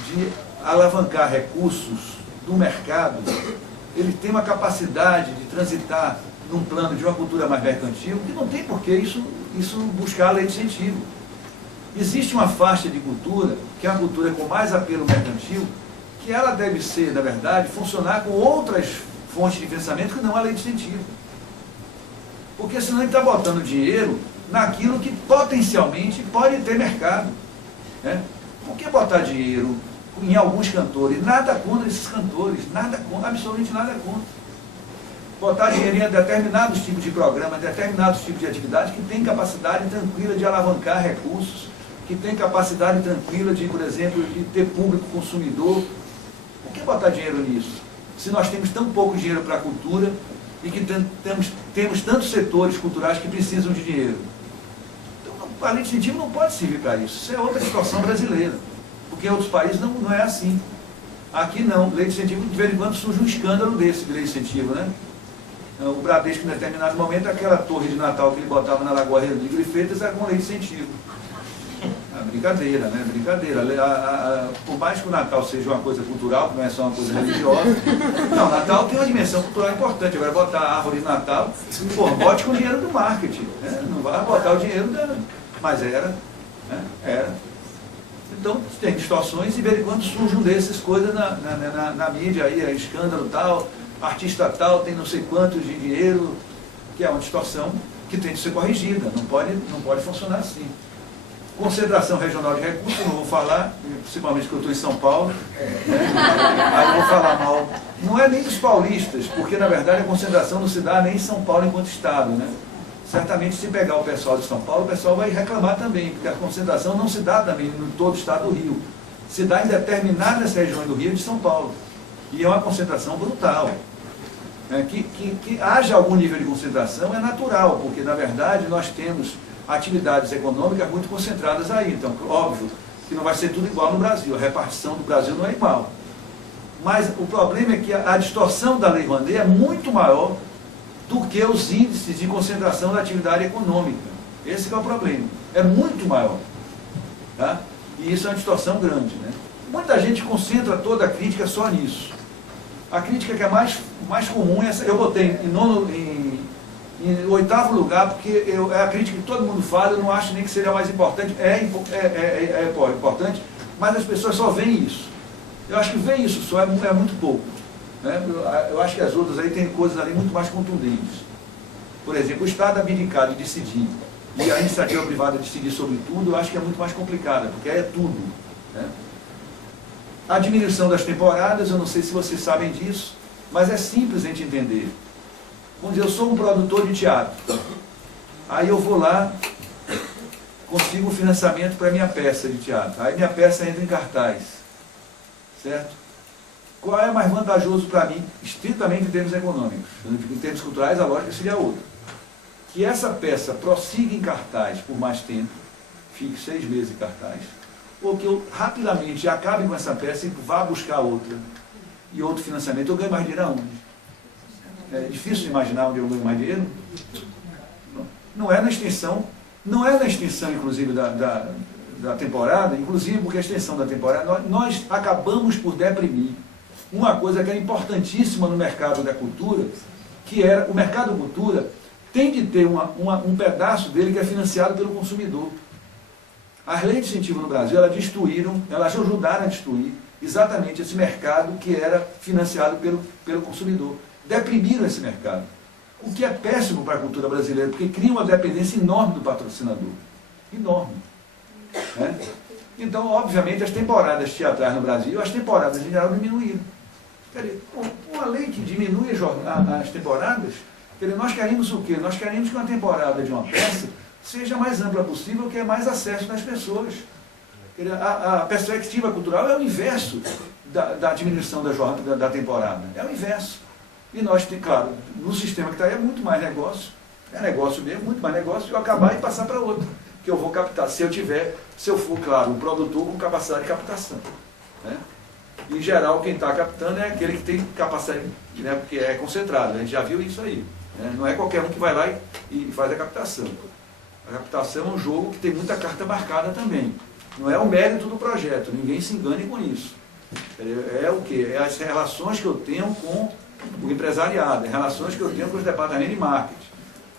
de alavancar recursos do mercado, ele tem uma capacidade de transitar num plano de uma cultura mais mercantil, que não tem por que isso buscar a lei de incentivo. Existe uma faixa de cultura, que é uma cultura com mais apelo mercantil, que ela deve ser, na verdade, funcionar com outras fontes de pensamento que não a lei de incentivo. Porque senão ele está botando dinheiro naquilo que potencialmente pode ter mercado. Né? Por que botar dinheiro em alguns cantores? Nada contra esses cantores, nada contra, absolutamente nada contra. Botar dinheiro em determinados tipos de programas, determinados tipos de atividades que têm capacidade tranquila de alavancar recursos, que tem capacidade tranquila de, por exemplo, de ter público consumidor. Por que botar dinheiro nisso? Se nós temos tão pouco dinheiro para a cultura e que temos tantos setores culturais que precisam de dinheiro. Então, a lei de incentivo não pode servir para isso. Isso é outra situação brasileira. Porque em outros países não é assim. Aqui não. Lei de incentivo, de vez em quando, surge um escândalo desse de lei de incentivo, né? O Bradesco, em determinado momento, aquela torre de Natal que ele botava na Lagoa Rodrigo de Freitas era com lei de incentivo. Brincadeira, né? Brincadeira. Por mais que o Natal seja uma coisa cultural, que não é só uma coisa religiosa, não, Natal tem uma dimensão cultural importante. Agora, botar a árvore de Natal, pô, bote com o dinheiro do marketing. Né? Não vai botar o dinheiro dela. Mas era. Né? Era. Então, tem distorções e de vez em quando surgem dessas coisas na mídia, aí, escândalo tal, artista tal, tem não sei quantos de dinheiro, que é uma distorção que tem de ser corrigida. Não pode funcionar assim. Concentração regional de recursos, eu não vou falar, principalmente que eu estou em São Paulo, né? Aí eu vou falar mal. Não é nem dos paulistas, porque na verdade a concentração não se dá nem em São Paulo enquanto Estado, né? Certamente, se pegar o pessoal de São Paulo, o pessoal vai reclamar também, porque a concentração não se dá também em todo o Estado do Rio. Se dá em determinadas regiões do Rio e de São Paulo. E é uma concentração brutal. Que haja algum nível de concentração é natural, porque, na verdade, nós temos atividades econômicas muito concentradas aí. Então, óbvio que não vai ser tudo igual no Brasil. A repartição do Brasil não é igual. Mas o problema é que a distorção da Lei Rouanet é muito maior do que os índices de concentração da atividade econômica. Esse que é o problema. É muito maior. Tá? E isso é uma distorção grande, né? Muita gente concentra toda a crítica só nisso. A crítica que é mais comum é essa. Eu botei em oitavo lugar, porque é a crítica que todo mundo fala, eu não acho nem que seja mais importante. É importante, mas as pessoas só veem isso. Eu acho que ver isso só é muito pouco. Né? Eu acho que as outras aí tem coisas ali muito mais contundentes. Por exemplo, o Estado abdicar de decidir e a iniciativa privada decidir sobre tudo, eu acho que é muito mais complicada, porque é tudo. Né? A diminuição das temporadas, eu não sei se vocês sabem disso, mas é simples a gente entender. Vamos dizer, eu sou um produtor de teatro. Aí eu vou lá, consigo o financiamento para minha peça de teatro. Aí minha peça entra em cartaz. Certo? Qual é mais vantajoso para mim, estritamente em termos econômicos? Em termos culturais, a lógica seria outra. Que essa peça prossiga em cartaz por mais tempo, fique 6 meses em cartaz, ou que eu rapidamente acabe com essa peça e vá buscar outra, e outro financiamento. Eu ganho mais dinheiro aonde? É difícil de imaginar onde eu ganho mais dinheiro. Não é na extensão, inclusive, da temporada, inclusive porque a extensão da temporada, nós acabamos por deprimir uma coisa que é importantíssima no mercado da cultura, que era, o mercado da cultura tem de ter um pedaço dele que é financiado pelo consumidor. As leis de incentivo no Brasil, elas ajudaram a destruir exatamente esse mercado que era financiado pelo consumidor. Deprimiram esse mercado. O que é péssimo para a cultura brasileira, porque cria uma dependência enorme do patrocinador. Enorme. Né? Então, obviamente, as temporadas teatrais no Brasil, as temporadas em geral diminuíram. Quer dizer, uma lei que diminui as temporadas, quer dizer, nós queremos o quê? Nós queremos que uma temporada de uma peça seja a mais ampla possível, que é mais acesso das pessoas. Quer dizer, a perspectiva cultural é o inverso da diminuição da temporada. É o inverso. E nós, claro, no sistema que está aí é muito mais negócio, é negócio mesmo, muito mais negócio, eu acabar e passar para outro, que eu vou captar, se eu for, claro, um produtor com capacidade de captação. Né? Em geral, quem está captando é aquele que tem capacidade, né, porque é concentrado, a gente já viu isso aí. Né? Não é qualquer um que vai lá e faz a captação. A captação é um jogo que tem muita carta marcada também. Não é o mérito do projeto, ninguém se engane com isso. É o quê? É as relações que eu tenho com o empresariado, as relações que eu tenho com os departamentos de marketing.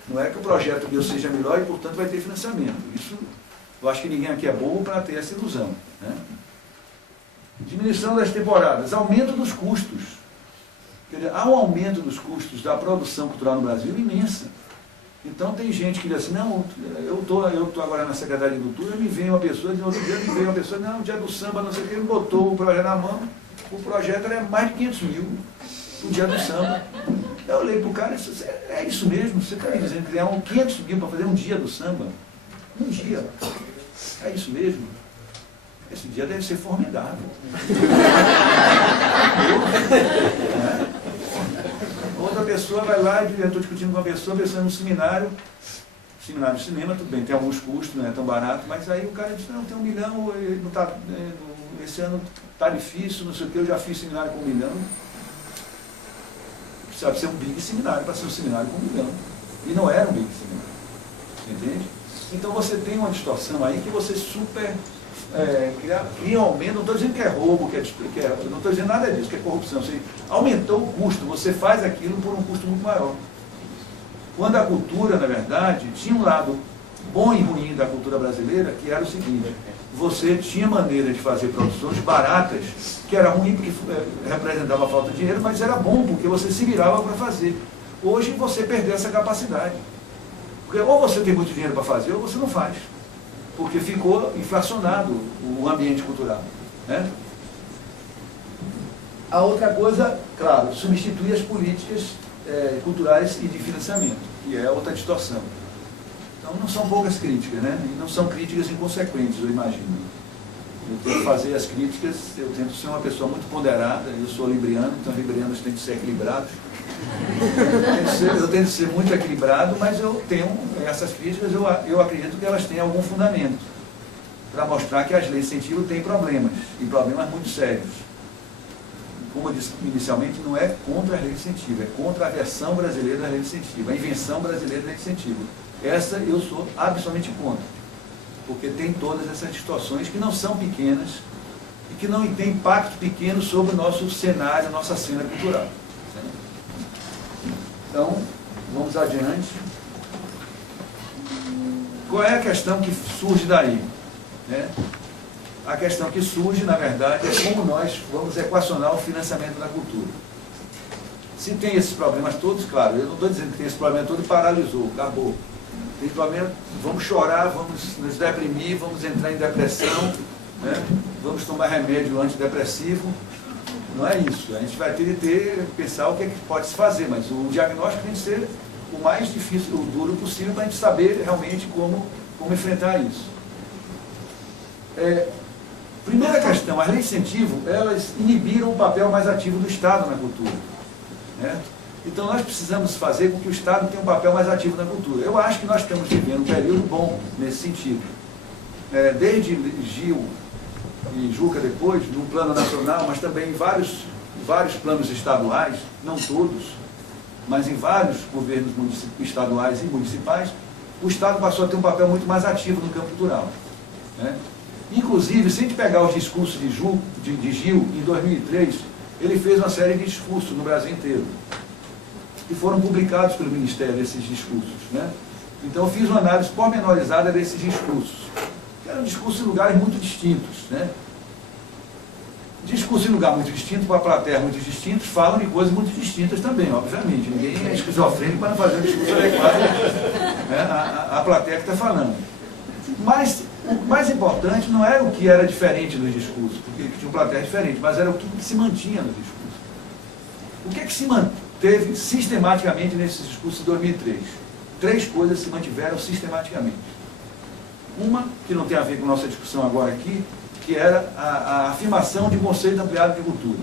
Não é que o projeto meu seja melhor e, portanto, vai ter financiamento. Isso, eu acho que ninguém aqui é bobo para ter essa ilusão. Né? Diminuição das temporadas, aumento dos custos. Quer dizer, há um aumento dos custos da produção cultural no Brasil imensa. Então tem gente que diz assim, não, eu estou agora na Secretaria de Cultura, me vem uma pessoa, de outro dia me veio uma pessoa, não, dia do samba, não sei o que, ele botou o projeto na mão, o projeto era mais de 500 mil, o dia do samba. Eu olhei para o cara e disse, é isso mesmo, você está me dizendo que ganhar 500 mil para fazer um dia do samba? Um dia. É isso mesmo? Esse dia deve ser formidável. Outra pessoa vai lá, eu estou discutindo com uma pessoa, pensando num seminário de cinema, tudo bem, tem alguns custos, não é tão barato, mas aí o cara diz, não, tem 1 milhão, não tá, esse ano está difícil, não sei o que, eu já fiz seminário com 1 milhão. Precisava ser um big seminário para ser um seminário com 1 milhão. E não era um big seminário. Entende? Então você tem uma distorção aí que você cria um aumento, não estou dizendo que é roubo, não estou dizendo nada disso, que é corrupção. Você aumentou o custo, você faz aquilo por um custo muito maior. Quando a cultura, na verdade, tinha um lado bom e ruim da cultura brasileira, que era o seguinte, você tinha maneira de fazer produções baratas, que era ruim porque representava falta de dinheiro, mas era bom porque você se virava para fazer. Hoje você perdeu essa capacidade. Porque ou você tem muito dinheiro para fazer, ou você não faz. porque ficou inflacionado o ambiente cultural, né? A outra coisa, claro, substituir as políticas culturais e de financiamento, que é outra distorção. Então não são poucas críticas, né? E não são críticas inconsequentes, eu imagino. Eu tento fazer as críticas, eu tento ser uma pessoa muito ponderada, eu sou libriano, então librianos têm que ser equilibrados. Eu tento ser muito equilibrado, mas eu tenho essas críticas, eu acredito que elas têm algum fundamento, para mostrar que as leis de incentivo têm problemas, e problemas muito sérios. Como eu disse inicialmente, não é contra a lei de incentivo, é contra a versão brasileira da lei de incentivo, a invenção brasileira da lei de incentivo. Essa eu sou absolutamente contra, porque tem todas essas distorções que não são pequenas e que não têm impacto pequeno sobre o nosso cenário, nossa cena cultural. Então, vamos adiante. Qual é a questão que surge daí? A questão que surge, na verdade, é como nós vamos equacionar o financiamento da cultura. Se tem esses problemas todos, claro, eu não estou dizendo que tem esse problema todo e paralisou, acabou. Tem problema, vamos chorar, vamos nos deprimir, vamos entrar em depressão, né? Vamos tomar remédio antidepressivo. Não é isso. A gente vai ter que pensar o que é que pode se fazer, mas o diagnóstico tem que ser o mais difícil, o duro possível, para a gente saber realmente como enfrentar isso. Primeira questão, as leis de incentivo, elas inibiram o papel mais ativo do Estado na cultura, né? Então nós precisamos fazer com que o Estado tenha um papel mais ativo na cultura. Eu acho que nós estamos vivendo um período bom nesse sentido. Desde Gil e Juca depois, no plano nacional, mas também em vários planos estaduais, não todos, mas em vários governos estaduais e municipais, o Estado passou a ter um papel muito mais ativo no campo cultural, né? Inclusive, se a gente pegar os discursos de Gil, em 2003, ele fez uma série de discursos no Brasil inteiro, que foram publicados pelo Ministério, esses discursos, né? Então eu fiz uma análise pormenorizada desses discursos, que eram discursos em lugares muito distintos, né? Discurso em lugar muito distinto, para a plateia muito distintos, falam de coisas muito distintas também, obviamente. Ninguém é esquizofrênico para não fazer um discurso adequado, né, à plateia que está falando. Mas o mais importante não era o que era diferente dos discursos, porque tinha uma plateia diferente, mas era o que se mantinha no discurso. O que é que se manteve sistematicamente nesses discursos de 2003? 3 coisas se mantiveram sistematicamente. Uma, que não tem a ver com a nossa discussão agora aqui, que era a afirmação de conceito ampliado de cultura.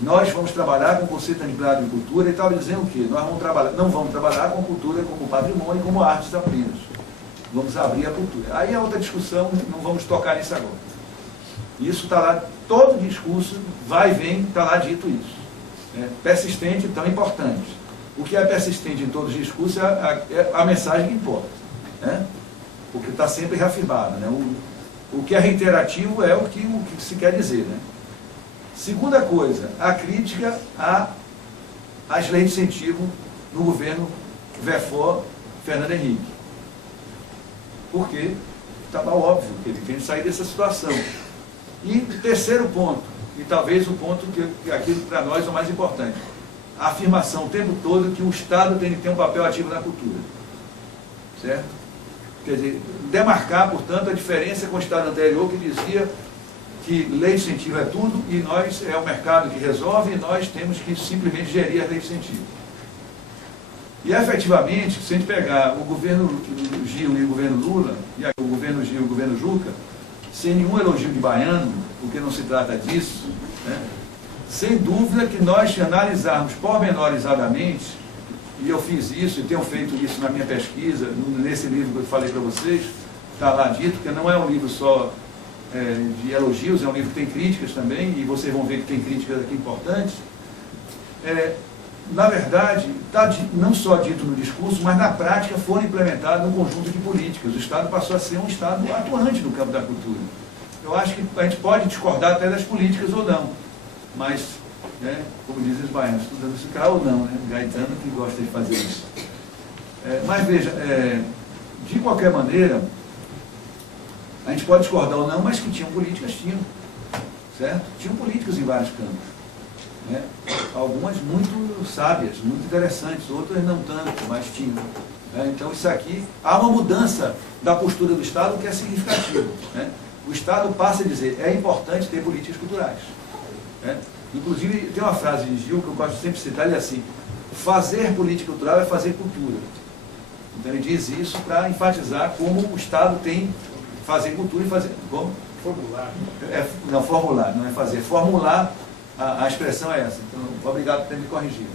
Nós vamos trabalhar com o conceito ampliado de cultura, e estava dizendo o quê? Nós não vamos trabalhar com cultura como patrimônio e como artes apenas. Vamos abrir a cultura. Aí é outra discussão, não vamos tocar nisso agora. Isso está lá, todo discurso, vai e vem, está lá dito isso. Persistente, tão importante. O que é persistente em todos os discursos é a mensagem que importa, né? Porque está sempre reafirmado, né? O que é reiterativo é o que se quer dizer, né? Segunda coisa, a crítica às leis de incentivo no governo Verfort, Fernando Henrique. Porque estava óbvio que ele tem que sair dessa situação. E terceiro ponto, e talvez o ponto que aquilo para nós é o mais importante, a afirmação o tempo todo que o Estado tem que ter um papel ativo na cultura. Certo? Quer dizer, demarcar, portanto, a diferença com o Estado anterior, que dizia que lei de incentivo é tudo e nós é o mercado que resolve e nós temos que simplesmente gerir a lei de incentivo. E, efetivamente, se a gente pegar o governo Gil e o governo Lula, e o governo Gil e o governo Juca, sem nenhum elogio de baiano, porque não se trata disso, né? Sem dúvida que nós analisarmos pormenorizadamente, e eu fiz isso e tenho feito isso na minha pesquisa, nesse livro que eu falei para vocês, está lá dito, que não é um livro só de elogios, é um livro que tem críticas também, e vocês vão ver que tem críticas aqui importantes. Na verdade, está não só dito no discurso, mas na prática foram implementadas um conjunto de políticas. O Estado passou a ser um Estado atuante no campo da cultura. Eu acho que a gente pode discordar até das políticas ou não, mas, né, como dizem os baianos, estudando se cá ou não, né? Gaetano que gosta de fazer isso. Mas veja, de qualquer maneira, a gente pode discordar ou não, mas que tinham políticas, certo? Tinham políticas em vários campos. Né? Algumas muito sábias, muito interessantes, outras não tanto, mas tinham. Então, isso aqui, há uma mudança da postura do Estado que é significativa. O Estado passa a dizer, é importante ter políticas culturais. Inclusive, tem uma frase de Gil que eu gosto de sempre citar, ele é assim, fazer política cultural é fazer cultura. Então, ele diz isso para enfatizar como o Estado tem fazer cultura e fazer... Como? Formular. Não, formular, não é fazer. Formular, a expressão é essa. Então, obrigado por ter me corrigido.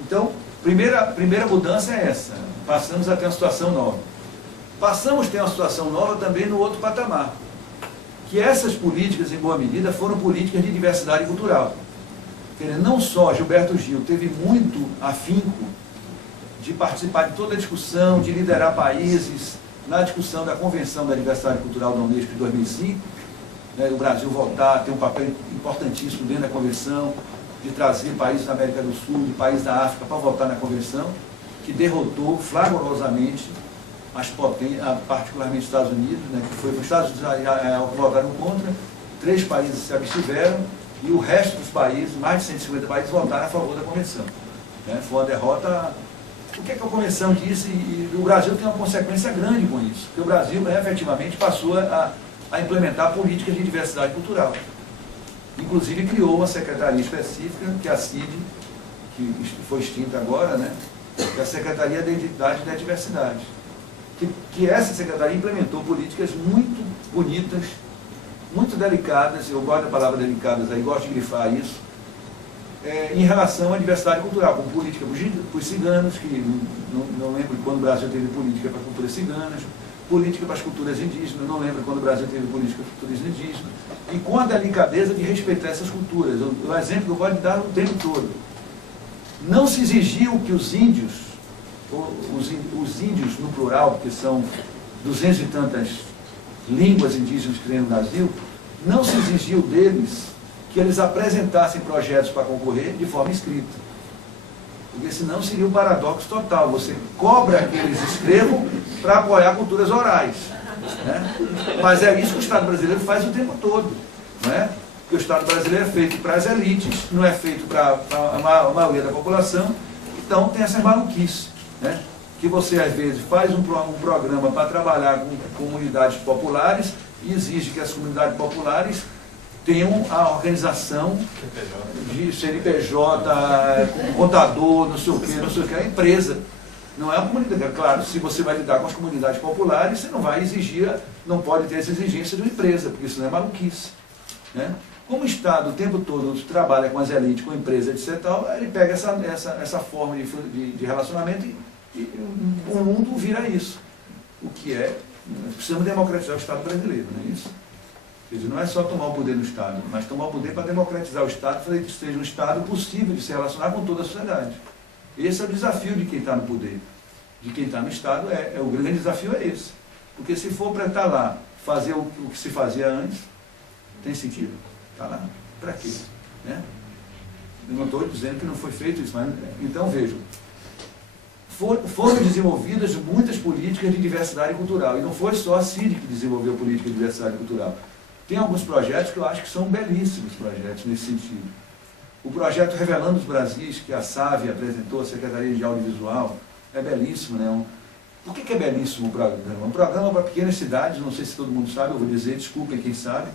Então, primeira mudança é essa. Passamos a ter uma situação nova. Passamos a ter uma situação nova também no outro patamar. Que essas políticas, em boa medida, foram políticas de diversidade cultural. Não só Gilberto Gil teve muito afinco de participar de toda a discussão, de liderar países na discussão da Convenção da Diversidade Cultural da Unesco de 2005, o Brasil voltar, ter um papel importantíssimo dentro da Convenção, de trazer países da América do Sul, de países da África para votar na Convenção, que derrotou flagrosamente as potências, particularmente os Estados Unidos, que foi os Estados Unidos que votaram contra, 3 países se abstiveram, e o resto dos países, mais de 150 países, votaram a favor da Convenção. Foi uma derrota... O que a Convenção disse? E o Brasil tem uma consequência grande com isso, porque o Brasil efetivamente passou a implementar políticas de diversidade cultural. Inclusive criou uma secretaria específica, que é a CID, que foi extinta agora, que é a Secretaria da Identidade e da Diversidade. Que essa secretaria implementou políticas muito bonitas, muito delicadas, eu gosto da palavra delicadas aí, gosto de grifar isso, em relação à diversidade cultural, como política para os ciganos, que não lembro quando o Brasil teve política para culturas ciganas, política para as culturas indígenas, não lembro quando o Brasil teve política para culturas indígenas, e com a delicadeza de respeitar essas culturas. O exemplo que eu gosto de dar o tempo todo. Não se exigiu que os índios no plural, que são 200 e tantas línguas indígenas que tem no Brasil, não se exigiu deles que eles apresentassem projetos para concorrer de forma escrita. Porque senão seria um paradoxo total. Você cobra que eles escrevam para apoiar culturas orais. Mas é isso que o Estado brasileiro faz o tempo todo. Porque o Estado brasileiro é feito para as elites, não é feito para a maioria da população. Então tem essa maluquice. Que você às vezes faz um programa para trabalhar com comunidades populares e exige que as comunidades populares tenham a organização de CNPJ, contador, não sei o que, a empresa. Não é uma comunidade. Claro, se você vai lidar com as comunidades populares, você não vai exigir, não pode ter essa exigência de uma empresa, porque isso não é maluquice. Como o Estado o tempo todo trabalha com as elites, com empresas, etc., ele pega essa forma de relacionamento e o mundo vira isso. O que é, nós precisamos democratizar o Estado brasileiro, não é isso? Quer dizer, não é só tomar o poder do Estado, mas tomar o poder para democratizar o Estado, fazer que seja um Estado possível de se relacionar com toda a sociedade. Esse é o desafio de quem está no poder, de quem está no Estado, o grande desafio é esse. Porque se for para estar lá, fazer o que se fazia antes, tem sentido? Está lá, para quê? Eu não estou dizendo que não foi feito isso, mas então vejam, foram desenvolvidas muitas políticas de diversidade cultural, e não foi só a CID que desenvolveu a política de diversidade cultural. Tem alguns projetos que eu acho que são belíssimos projetos nesse sentido. O projeto Revelando os Brasis, que a SAVE apresentou, a Secretaria de Audiovisual, é belíssimo, Por que é belíssimo o programa? Um programa para pequenas cidades, não sei se todo mundo sabe, eu vou dizer, desculpem quem sabe.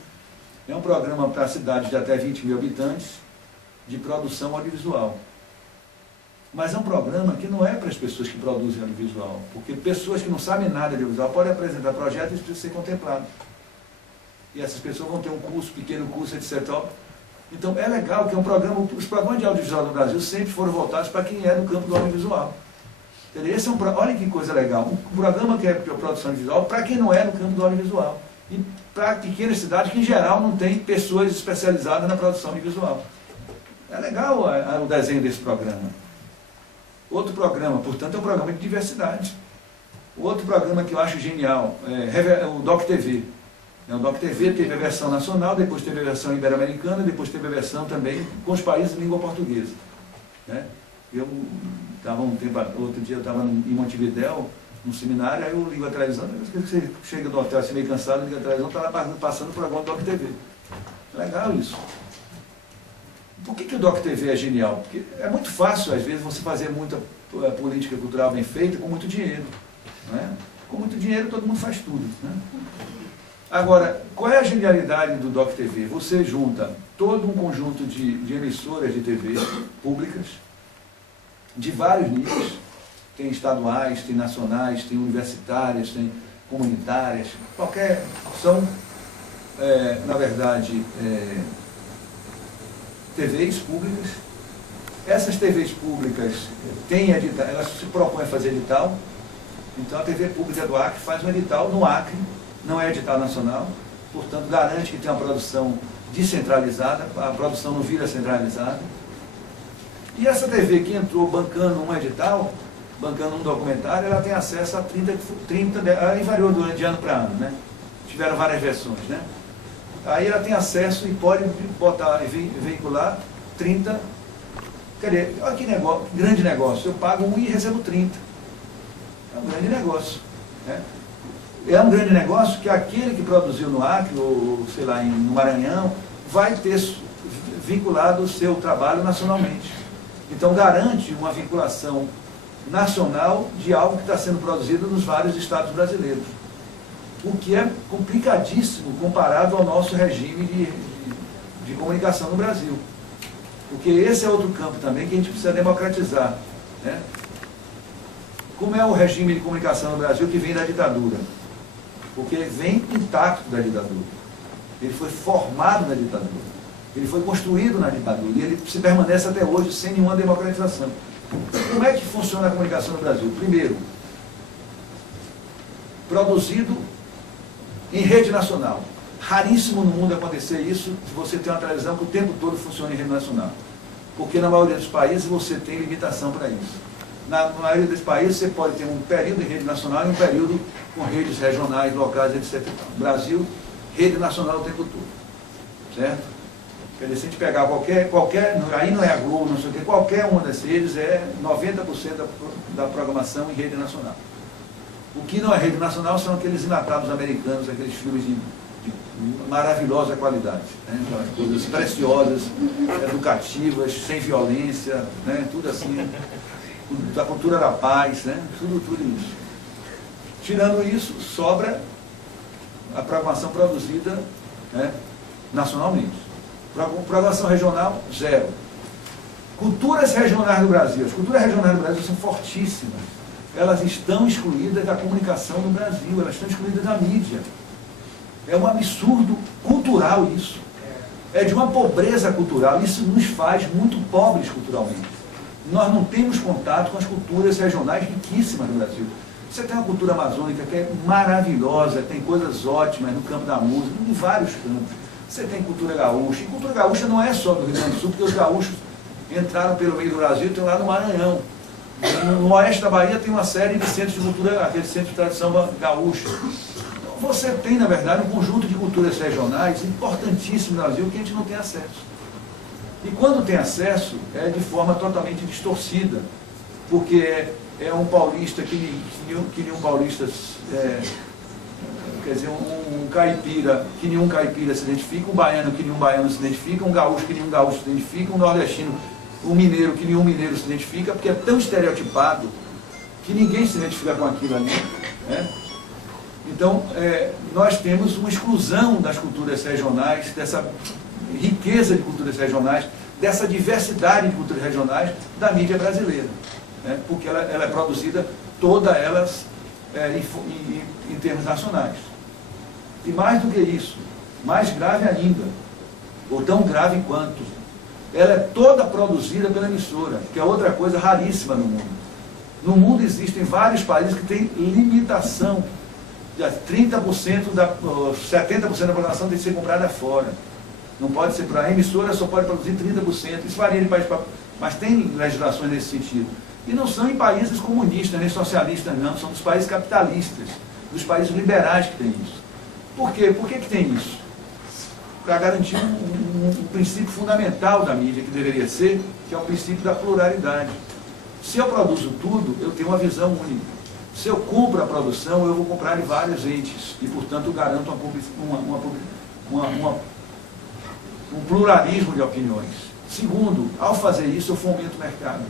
É um programa para cidades de até 20 mil habitantes, de produção audiovisual. Mas é um programa que não é para as pessoas que produzem audiovisual, porque pessoas que não sabem nada de audiovisual podem apresentar projetos e precisam ser contemplados. E essas pessoas vão ter um curso, pequeno curso, etc. Então é legal que é um programa, os programas de audiovisual no Brasil sempre foram voltados para quem é do campo do audiovisual. Esse olha que coisa legal, um programa que é de produção audiovisual para quem não é do campo do audiovisual. E para pequenas cidades que em geral não tem pessoas especializadas na produção audiovisual. É legal o desenho desse programa. Outro programa, portanto, é um programa de diversidade. Outro programa que eu acho genial é o Doc TV. O Doc TV teve a versão nacional, depois teve a versão ibero-americana, depois teve a versão também com os países de língua portuguesa. Eu estava outro dia eu estava em Montevidéu, num seminário, aí eu ligo a televisão, você chega do hotel assim meio cansado, liga a televisão, está lá passando o programa do Doc TV. Legal isso. Por que o Doc TV é genial? Porque é muito fácil, às vezes, você fazer muita política cultural bem feita com muito dinheiro. Não é? Com muito dinheiro todo mundo faz tudo. Né? Agora, qual é a genialidade do Doc TV? Você junta todo um conjunto de emissoras de TV públicas, de vários níveis, tem estaduais, tem nacionais, tem universitárias, tem comunitárias, são, na verdade, TVs públicas. Essas TVs públicas têm edital, elas se propõem a fazer edital, então a TV pública do Acre faz um edital no Acre, não é edital nacional, portanto garante que tem uma produção descentralizada, a produção não vira centralizada. E essa TV que entrou bancando um edital, bancando um documentário, ela tem acesso a 30 aí variou de ano para ano, né? Tiveram várias versões, né? Aí ela tem acesso e pode botar e veicular 30, quer dizer, olha que negócio, grande negócio, eu pago 1 e recebo 30. É um grande negócio, né? É um grande negócio que aquele que produziu no Acre, ou sei lá, no Maranhão, vai ter vinculado o seu trabalho nacionalmente. Então garante uma vinculação nacional de algo que está sendo produzido nos vários estados brasileiros. O que é complicadíssimo comparado ao nosso regime de comunicação no Brasil. Porque esse é outro campo também que a gente precisa democratizar. Né? Como é o regime de comunicação no Brasil que vem da ditadura? Porque ele vem intacto da ditadura. Ele foi formado na ditadura. Ele foi construído na ditadura. E ele se permanece até hoje sem nenhuma democratização. Como é que funciona a comunicação no Brasil? Primeiro, produzido em rede nacional. Raríssimo no mundo acontecer isso, se você tem uma televisão que o tempo todo funciona em rede nacional. Porque na maioria dos países você tem limitação para isso. Na maioria dos países você pode ter um período em rede nacional e um período com redes regionais, locais, etc. Brasil, rede nacional o tempo todo. Certo? Quer dizer, se a gente pegar qualquer aí não é a Globo, não sei o que, qualquer uma das redes é 90% da programação em rede nacional. O que não é rede nacional são aqueles enlatados americanos, aqueles filmes de maravilhosa qualidade. Né? Coisas preciosas, educativas, sem violência, né? Tudo assim, da cultura da paz, né? tudo isso. Tirando isso, sobra a programação produzida, né, nacionalmente. Programação regional, zero. Culturas regionais do Brasil. As culturas regionais do Brasil são fortíssimas. Elas estão excluídas da comunicação no Brasil, elas estão excluídas da mídia. É um absurdo cultural isso. É de uma pobreza cultural. Isso nos faz muito pobres culturalmente. Nós não temos contato com as culturas regionais riquíssimas do Brasil. Você tem uma cultura amazônica que é maravilhosa, tem coisas ótimas no campo da música, em vários campos. Você tem cultura gaúcha. E cultura gaúcha não é só do Rio Grande do Sul, porque os gaúchos entraram pelo meio do Brasil e estão lá no Maranhão. No oeste da Bahia tem uma série de centros de cultura, aquele centro de tradição gaúcha. Então você tem, na verdade, um conjunto de culturas regionais importantíssimo no Brasil que a gente não tem acesso. E quando tem acesso, é de forma totalmente distorcida, porque é um paulista que nenhum paulista, quer dizer, um caipira que nenhum caipira se identifica, um baiano que nenhum baiano se identifica, um gaúcho que nenhum gaúcho se identifica, um nordestino, um mineiro que nenhum mineiro se identifica, porque é tão estereotipado que ninguém se identifica com aquilo ali. Né? Então, nós temos uma exclusão das culturas regionais, dessa riqueza de culturas regionais, dessa diversidade de culturas regionais da mídia brasileira. Né? Porque ela é produzida, toda elas, em termos nacionais. E mais do que isso, mais grave ainda, ou tão grave quanto, ela é toda produzida pela emissora, que é outra coisa raríssima no mundo. No mundo existem vários países que têm limitação de 30%, 70% da programação tem que ser comprada fora. Não pode ser para a emissora, só pode produzir 30%. Isso varia de país para país, mas tem legislações nesse sentido. E não são em países comunistas, nem socialistas, não. São dos países capitalistas, dos países liberais que tem isso. Por quê? Por que tem isso? Para garantir um princípio fundamental da mídia, que deveria ser, que é o princípio da pluralidade. Se eu produzo tudo, eu tenho uma visão única. Se eu compro a produção, eu vou comprar de vários entes. E, portanto, garanto um pluralismo de opiniões. Segundo, ao fazer isso, eu fomento o mercado.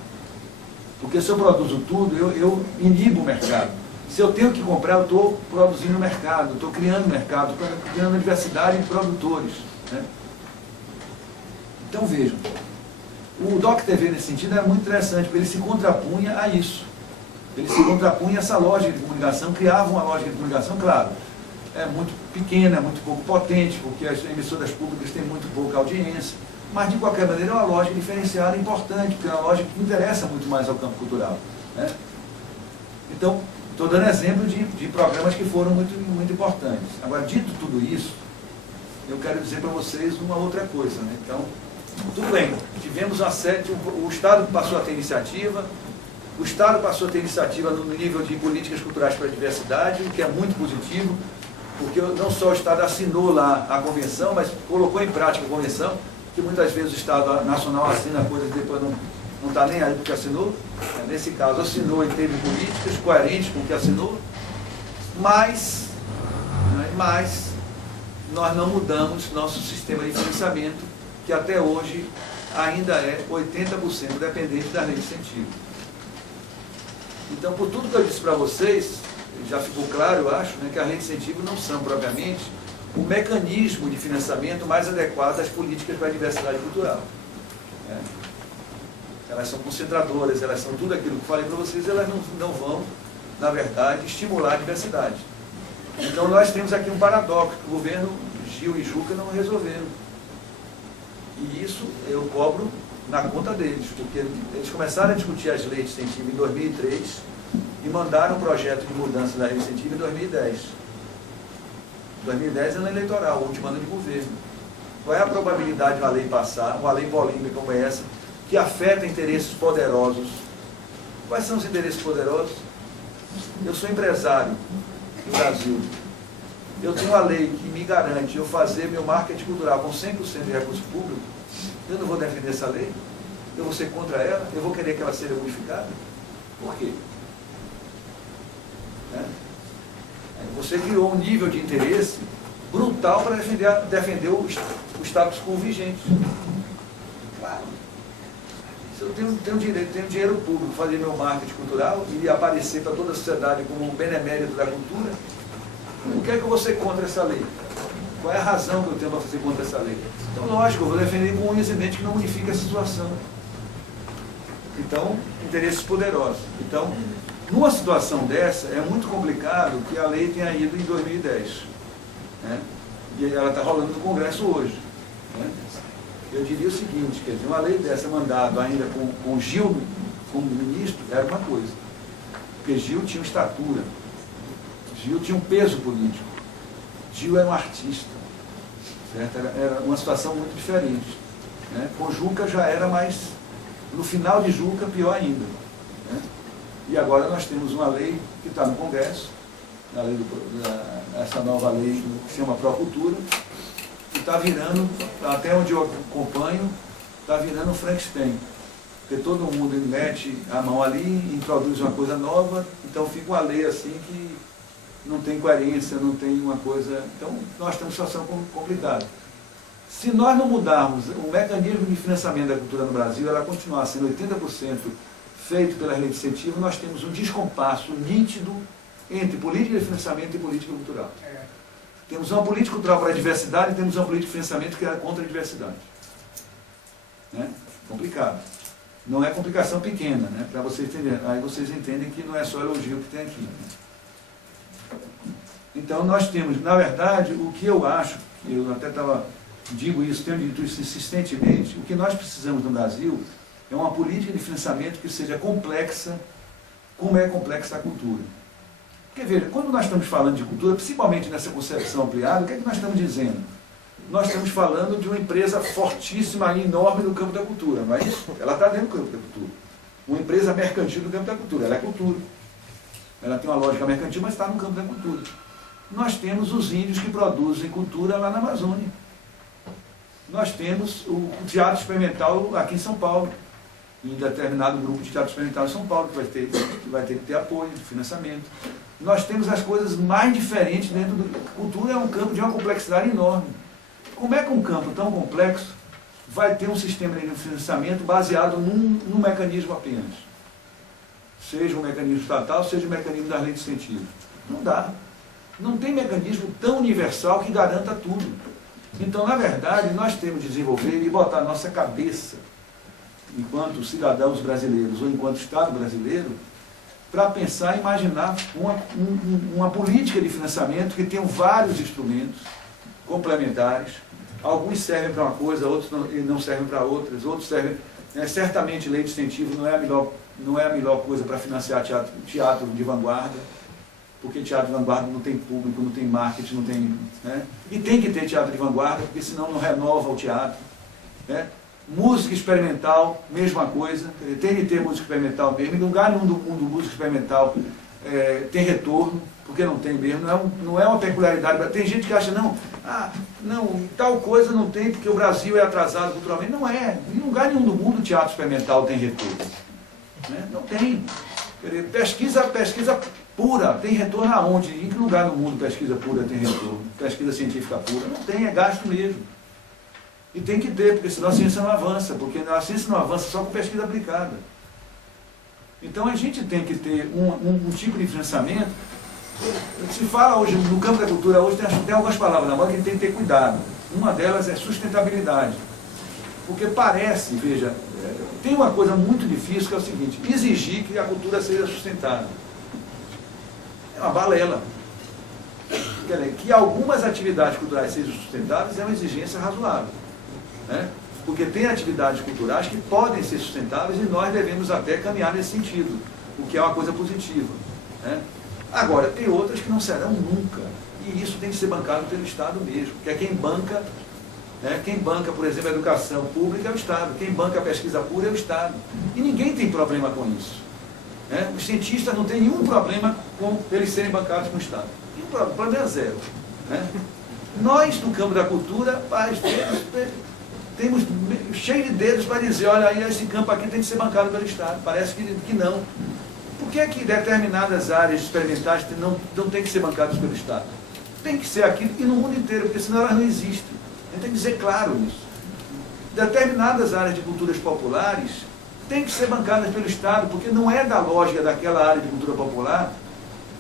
Porque se eu produzo tudo, eu inibo o mercado. Se eu tenho que comprar, eu estou produzindo mercado, estou criando mercado, estou criando diversidade de produtores, né? Então vejam, o DOC TV nesse sentido era muito interessante, porque ele se contrapunha a isso. Ele se contrapunha a essa lógica de comunicação, criava uma lógica de comunicação, claro, é muito pequena, muito pouco potente, porque as emissoras públicas têm muito pouca audiência, mas de qualquer maneira é uma lógica diferenciada importante, porque é uma lógica que interessa muito mais ao campo cultural, né? Então, estou dando exemplo de programas que foram muito importantes. Agora, dito tudo isso, eu quero dizer para vocês uma outra coisa, né? Então, tudo bem, tivemos uma série, o Estado passou a ter iniciativa, o Estado passou a ter iniciativa no nível de políticas culturais para a diversidade, o que é muito positivo, porque não só o Estado assinou lá a convenção, mas colocou em prática a convenção, que muitas vezes o Estado Nacional assina coisas e depois não está nem aí porque assinou. Nesse caso, assinou e teve políticas coerentes com o que assinou, mas nós não mudamos nosso sistema de financiamento, que até hoje ainda é 80% dependente da lei de incentivo. Então, por tudo que eu disse para vocês, já ficou claro, eu acho, né, que a lei de incentivo não são propriamente o mecanismo de financiamento mais adequado às políticas para a diversidade cultural, né? Elas são concentradoras, elas são tudo aquilo que eu falei para vocês, elas não vão, na verdade, estimular a diversidade. Então nós temos aqui um paradoxo, que o governo Gil e Juca não resolveram. E isso eu cobro na conta deles, porque eles começaram a discutir as leis de incentivo em 2003 e mandaram um projeto de mudança da lei de incentivo em 2010. 2010 é ano eleitoral, o último ano de governo. Qual é a probabilidade de uma lei passar, uma lei polêmica como essa, que afeta interesses poderosos? Quais são os interesses poderosos? Eu sou empresário no Brasil. Eu tenho uma lei que me garante eu fazer meu marketing cultural com 100% de recurso público. Eu não vou defender essa lei? Eu vou ser contra ela? Eu vou querer que ela seja modificada? Por quê? Você criou um nível de interesse brutal para defender o status quo vigente. Claro. Se eu tenho dinheiro público para fazer meu marketing cultural e aparecer para toda a sociedade como um benemérito da cultura, por que é que eu vou ser contra essa lei? Qual é a razão que eu tenho para ser contra essa lei? Então, lógico, eu vou defender com unhas e dentes que não unifica a situação. Então, interesses poderosos. Então, numa situação dessa, é muito complicado que a lei tenha ido em 2010. Né? E ela está rolando no Congresso hoje. Né? Eu diria o seguinte, quer dizer, uma lei dessa mandada ainda com Gil como ministro, era uma coisa. Porque Gil tinha uma estatura. Gil tinha um peso político. Gil era um artista. Certo? Era uma situação muito diferente. Né? Com Juca já era mais... No final de Juca, pior ainda. Né? E agora nós temos uma lei que está no Congresso, essa nova lei que se chama Procultura, que está virando, até onde eu acompanho, está virando um Frankenstein. Porque todo mundo mete a mão ali, introduz uma coisa nova, então fica uma lei assim que não tem coerência, não tem uma coisa... Então, nós temos uma situação complicada. Se nós não mudarmos o mecanismo de financiamento da cultura no Brasil, ela continuar sendo 80% feito pela lei de incentivo, nós temos um descompasso nítido entre política de financiamento e política cultural. Temos uma política cultural para a diversidade e temos uma política de financiamento que é contra a diversidade. Né? Complicado. Não é complicação pequena, né? Para vocês entenderem. Aí vocês entendem que não é só elogio que tem aqui. Né? Então nós temos, na verdade, o que eu acho, eu até digo isso, tenho dito isso insistentemente, o que nós precisamos no Brasil é uma política de financiamento que seja complexa, como é complexa a cultura. Porque veja, quando nós estamos falando de cultura, principalmente nessa concepção ampliada, o que é que nós estamos dizendo? Nós estamos falando de uma empresa fortíssima e enorme no campo da cultura, não é isso? Ela está dentro do campo da cultura. Uma empresa mercantil no campo da cultura, ela é cultura. Ela tem uma lógica mercantil, mas está no campo da cultura. Nós temos os índios que produzem cultura lá na Amazônia. Nós temos o teatro experimental aqui em São Paulo, em determinado grupo de teatro experimental em São Paulo, que vai ter que ter apoio, financiamento. Nós temos as coisas mais diferentes dentro do... Cultura é um campo de uma complexidade enorme. Como é que um campo tão complexo vai ter um sistema de financiamento baseado num mecanismo apenas. Seja um mecanismo estatal, seja um mecanismo das leis de incentivo. Não dá. Não tem mecanismo tão universal que garanta tudo. Então, na verdade, nós temos de desenvolver e botar a nossa cabeça, enquanto cidadãos brasileiros ou enquanto Estado brasileiro, para pensar e imaginar uma política de financiamento que tenha vários instrumentos complementares. Alguns servem para uma coisa, outros não servem para outras, outros servem... certamente, lei de incentivo não é a melhor coisa para financiar teatro de vanguarda, porque teatro de vanguarda não tem público, não tem marketing, não tem... E tem que ter teatro de vanguarda, porque senão não renova o teatro. Música experimental, mesma coisa, tem que ter música experimental mesmo. Em lugar nenhum do mundo, música experimental tem retorno, porque não tem mesmo, não é uma peculiaridade. Tem gente que acha, não, tal coisa não tem, porque o Brasil é atrasado culturalmente. Não é. Em lugar nenhum do mundo o teatro experimental tem retorno. Não tem. Pesquisa pura, tem retorno aonde? Em que lugar no mundo pesquisa pura tem retorno? Pesquisa científica pura? Não tem, é gasto mesmo. E tem que ter, porque senão a ciência não avança, porque a ciência não avança só com pesquisa aplicada. Então a gente tem que ter um tipo de financiamento. Se fala hoje, no campo da cultura, hoje tem algumas palavras na moda que a gente tem que ter cuidado. Uma delas é sustentabilidade. Porque parece, veja, tem uma coisa muito difícil que é o seguinte, exigir que a cultura seja sustentável. É uma balela. Quer dizer, que algumas atividades culturais sejam sustentáveis é uma exigência razoável. Porque tem atividades culturais que podem ser sustentáveis e nós devemos até caminhar nesse sentido, o que é uma coisa positiva. Agora, tem outras que não serão nunca, e isso tem que ser bancado pelo Estado mesmo, que é quem banca, por exemplo, a educação pública é o Estado, quem banca a pesquisa pura é o Estado, e ninguém tem problema com isso. Os cientistas não têm nenhum problema com eles serem bancados com o Estado, o problema é zero. Nós, no campo da cultura, às vezes, temos cheio de dedos para dizer, olha, aí esse campo aqui tem que ser bancado pelo Estado. Parece que não. Por que determinadas áreas experimentais não têm que ser bancadas pelo Estado? Tem que ser aqui e no mundo inteiro, porque senão elas não existem. A gente tem que dizer claro isso. Determinadas áreas de culturas populares têm que ser bancadas pelo Estado, porque não é da lógica daquela área de cultura popular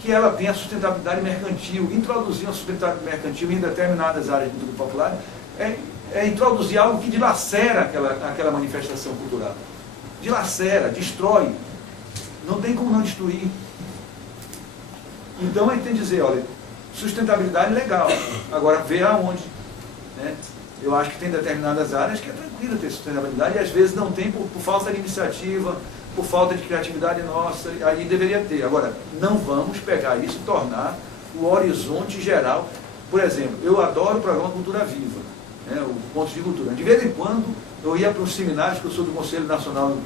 que ela tenha sustentabilidade mercantil. Introduzir uma sustentabilidade mercantil em determinadas áreas de cultura popular é introduzir algo que dilacera aquela manifestação cultural. Dilacera, destrói. Não tem como não destruir. Então a gente tem que dizer, olha, sustentabilidade legal, agora ver aonde. Eu acho que tem determinadas áreas que é tranquilo ter sustentabilidade e às vezes não tem por falta de iniciativa, por falta de criatividade nossa, aí deveria ter. Agora, não vamos pegar isso e tornar o horizonte geral. Por exemplo, eu adoro o programa Cultura Viva, o Pontos de Cultura. De vez em quando, eu ia para os seminários, que eu sou do Conselho Nacional,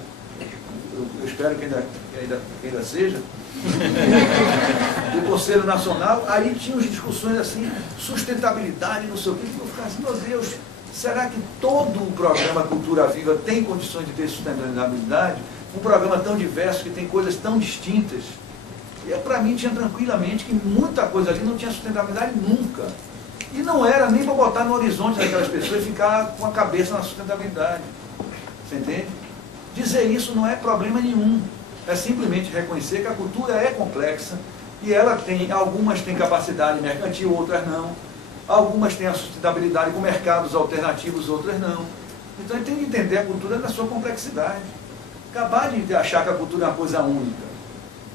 eu espero que ainda seja, do Conselho Nacional, aí tinha as discussões assim, sustentabilidade, não sei o que, eu ficava assim, meu Deus, será que todo o programa Cultura Viva tem condições de ter sustentabilidade? Um programa tão diverso, que tem coisas tão distintas. E para mim tinha tranquilamente que muita coisa ali não tinha sustentabilidade nunca. E não era nem para botar no horizonte daquelas pessoas e ficar com a cabeça na sustentabilidade. Você entende? Dizer isso não é problema nenhum. É simplesmente reconhecer que a cultura é complexa e ela tem, algumas têm capacidade mercantil, outras não. Algumas têm a sustentabilidade com mercados alternativos, outras não. Então a gente tem que entender a cultura na sua complexidade. Acabar de achar que a cultura é uma coisa única,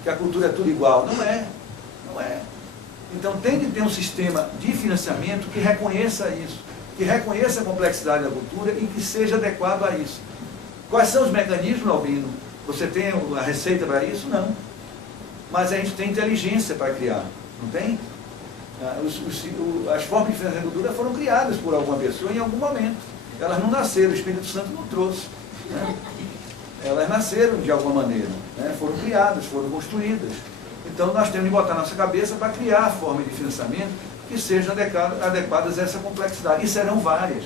que a cultura é tudo igual. Não é. Não é. Então tem que ter um sistema de financiamento que reconheça isso, que reconheça a complexidade da cultura e que seja adequado a isso. Quais são os mecanismos, Albino? Você tem a receita para isso? Não. Mas a gente tem inteligência para criar, não tem? As formas de financiamento da cultura foram criadas por alguma pessoa em algum momento. Elas não nasceram, o Espírito Santo não trouxe. Elas nasceram de alguma maneira, foram criadas, foram construídas. Então nós temos que botar na nossa cabeça para criar formas de financiamento que sejam adequadas a essa complexidade. E serão várias,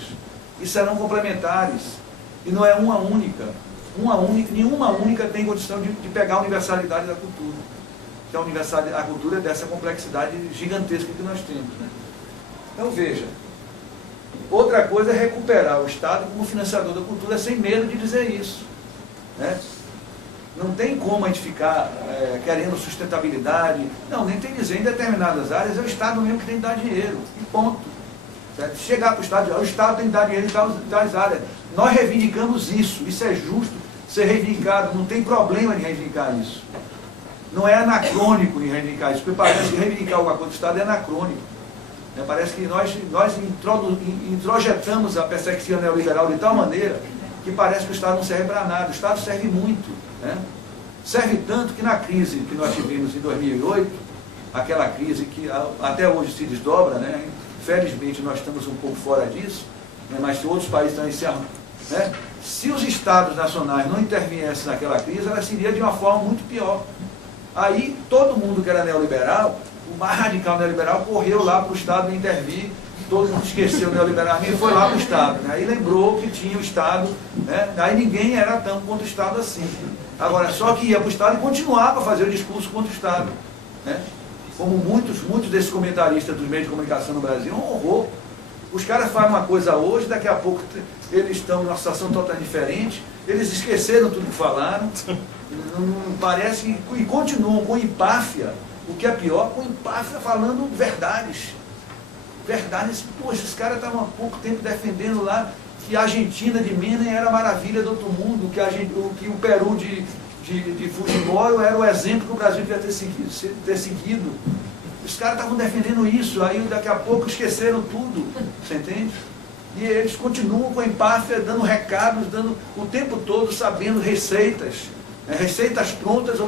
e serão complementares. E não é uma única. Nenhuma única tem condição de pegar a universalidade da cultura. Que a cultura é dessa complexidade gigantesca que nós temos. Então veja, Outra coisa é recuperar o Estado como financiador da cultura sem medo de dizer isso, né? Não tem como a gente ficar querendo sustentabilidade. Não, nem tem que dizer, em determinadas áreas é o Estado mesmo que tem que dar dinheiro, e ponto. Certo? Chegar para o Estado tem que dar dinheiro em tais áreas. Nós reivindicamos isso é justo ser reivindicado, não tem problema de reivindicar isso. Não é anacrônico de reivindicar isso, porque parece que reivindicar alguma coisa do Estado é anacrônico. Parece que nós introjetamos a perspectiva neoliberal de tal maneira que parece que o Estado não serve para nada. O Estado serve muito, né? Serve tanto que na crise que nós tivemos em 2008, aquela crise que até hoje se desdobra, né? Felizmente nós estamos um pouco fora disso, né? Mas outros países estão encerrando, né? Se os Estados nacionais não interviessem naquela crise, ela seria de uma forma muito pior. Aí todo mundo que era neoliberal, o mais radical neoliberal, correu lá para o Estado intervir. Todo mundo esqueceu o neoliberalismo e foi lá para o Estado, né? Aí lembrou que tinha o Estado, né? Aí ninguém era tão contra o Estado assim. Agora, só que ia para o Estado e continuava a fazer o discurso contra o Estado, né? Como muitos desses comentaristas dos meios de comunicação no Brasil, é um horror. Os caras fazem uma coisa hoje, daqui a pouco eles estão numa situação totalmente diferente, eles esqueceram tudo que falaram, parece, e continuam com empáfia, o que é pior, com empáfia falando verdades. Verdades, poxa, esses caras estavam há pouco tempo defendendo lá que a Argentina de Menem era a maravilha do outro mundo, que o Peru de Fujimori era o exemplo que o Brasil devia ter seguido. Os caras estavam defendendo isso, aí daqui a pouco esqueceram tudo, você entende? E eles continuam com a empáfia, dando recados, dando o tempo todo, sabendo receitas, receitas prontas,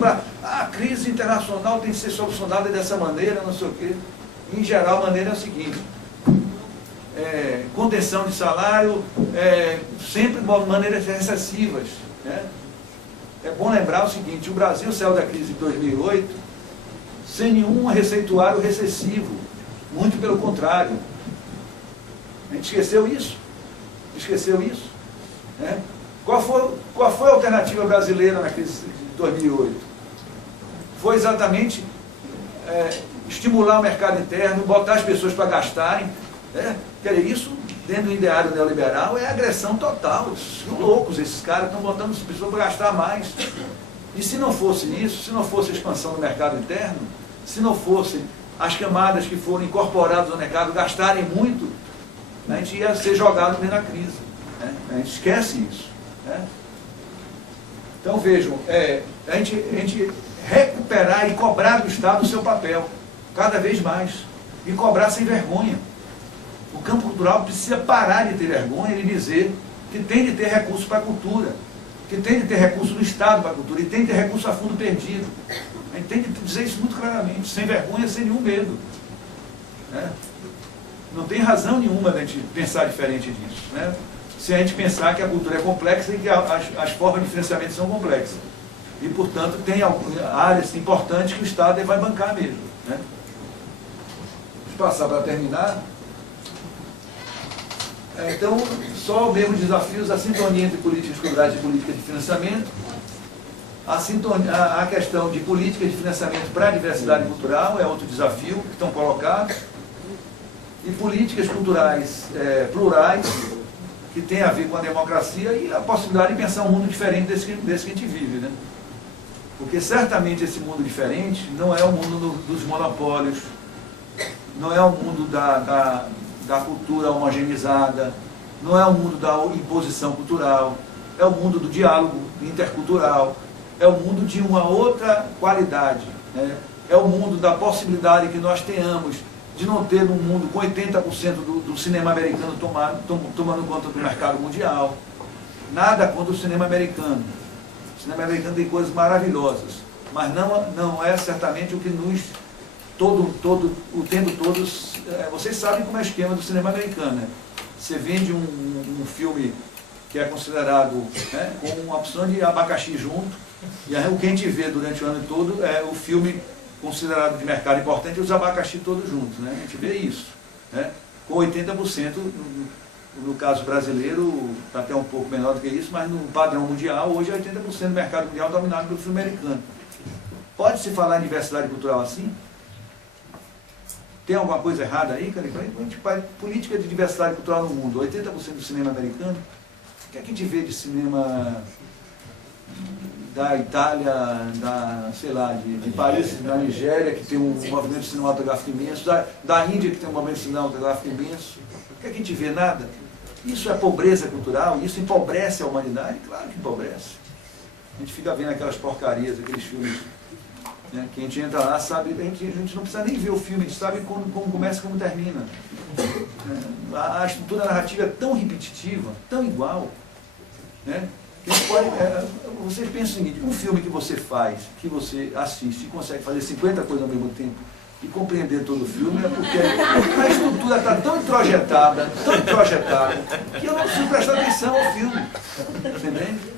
a crise internacional tem que ser solucionada dessa maneira, não sei o quê. Em geral, a maneira é a seguinte, contenção de salário, sempre de maneiras recessivas, né? É bom lembrar o seguinte, o Brasil saiu da crise de 2008 sem nenhum receituário recessivo, muito pelo contrário. A gente esqueceu isso, né? Qual foi a alternativa brasileira na crise de 2008? Foi exatamente estimular o mercado interno, botar as pessoas para gastarem, né? Quer dizer, isso, dentro do ideário neoliberal, é agressão total. São loucos, esses caras estão botando as pessoas para gastar mais. E se não fosse isso, se não fosse a expansão do mercado interno, se não fossem as camadas que foram incorporadas ao mercado gastarem muito, a gente ia ser jogado dentro da crise, né? A gente esquece isso, né? Então vejam, a gente recuperar e cobrar do Estado o seu papel, cada vez mais, e cobrar sem vergonha. O campo cultural precisa parar de ter vergonha e dizer que tem de ter recurso para a cultura, que tem de ter recurso do Estado para a cultura, e tem de ter recurso a fundo perdido. A gente tem de dizer isso muito claramente, sem vergonha, sem nenhum medo, né? Não tem razão nenhuma de a gente pensar diferente disso, né? Se a gente pensar que a cultura é complexa e que as formas de financiamento são complexas. E, portanto, tem áreas importantes que o Estado vai bancar mesmo, né? Deixa eu passar para terminar. Então, só os mesmos desafios, a sintonia entre políticas culturais e políticas de financiamento, a questão de política de financiamento para a diversidade cultural é outro desafio que estão colocados, e políticas culturais plurais, que tem a ver com a democracia e a possibilidade de pensar um mundo diferente desse que a gente vive, né? Porque certamente esse mundo diferente não é o mundo dos monopólios, não é o mundo da cultura homogeneizada, não é o mundo da imposição cultural, é o mundo do diálogo intercultural, é o mundo de uma outra qualidade, né? É o mundo da possibilidade que nós tenhamos de não ter um mundo com 80% do cinema americano tomando conta do mercado mundial. Nada contra o cinema americano. O cinema americano tem coisas maravilhosas, mas não é certamente o que nos, o tempo todo, vocês sabem como é o esquema do cinema americano, né? Você vende um filme que é considerado, né, com uma opção de abacaxi junto, e aí o que a gente vê durante o ano todo é o filme considerado de mercado importante e os abacaxi todos juntos, né? A gente vê isso, né? Com 80%, no caso brasileiro, está até um pouco menor do que isso, mas no padrão mundial, hoje é 80% do mercado mundial dominado pelo filme americano. Pode-se falar em diversidade cultural assim? Tem alguma coisa errada aí, cara? Política de diversidade cultural no mundo, 80% do cinema americano. O que é que a gente vê de cinema da Itália, sei lá, de países da Nigéria, que tem um movimento cinematográfico imenso, da Índia, que tem um movimento cinematográfico imenso? O que é que a gente vê? Nada. Isso é pobreza cultural? Isso empobrece a humanidade? Claro que empobrece. A gente fica vendo aquelas porcarias, aqueles filmes, né, que a gente entra lá, sabe, a gente não precisa nem ver o filme, a gente sabe como começa e como termina. A estrutura narrativa é tão repetitiva, tão igual, né? Que a gente pode, vocês pensam o seguinte, um filme que você faz, que você assiste e consegue fazer 50 coisas ao mesmo tempo e compreender todo o filme, é porque a estrutura está tão introjetada, que eu não preciso prestar atenção ao filme. Entendeu?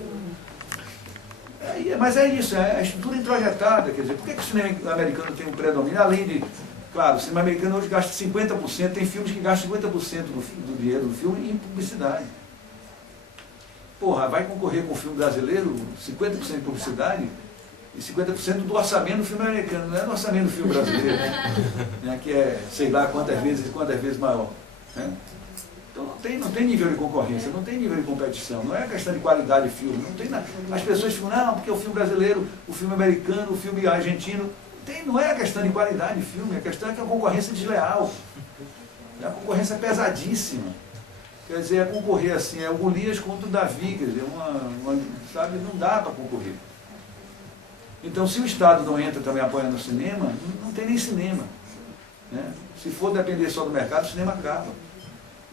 Mas é isso, é a estrutura introjetada. Quer dizer, por que o cinema americano tem um predomínio? Além de, claro, o cinema americano hoje gasta 50%, tem filmes que gastam 50% do dinheiro do filme em publicidade. Porra, vai concorrer com o filme brasileiro, 50% de publicidade e 50% do orçamento do filme americano, não é do orçamento do filme brasileiro, né, que é, sei lá, quantas vezes maior. Né? Então não tem nível de concorrência, não tem nível de competição, não é questão de qualidade de filme, não tem nada. As pessoas ficam, não, porque o filme brasileiro, o filme americano, o filme argentino, não é a questão de qualidade de filme, a questão é que a concorrência é desleal. A concorrência é pesadíssima. Quer dizer, é concorrer assim, é o Golias contra o Davi, quer dizer, sabe, não dá para concorrer. Então, se o Estado não entra também apoiando o cinema, não tem nem cinema. Né? Se for depender só do mercado, o cinema acaba.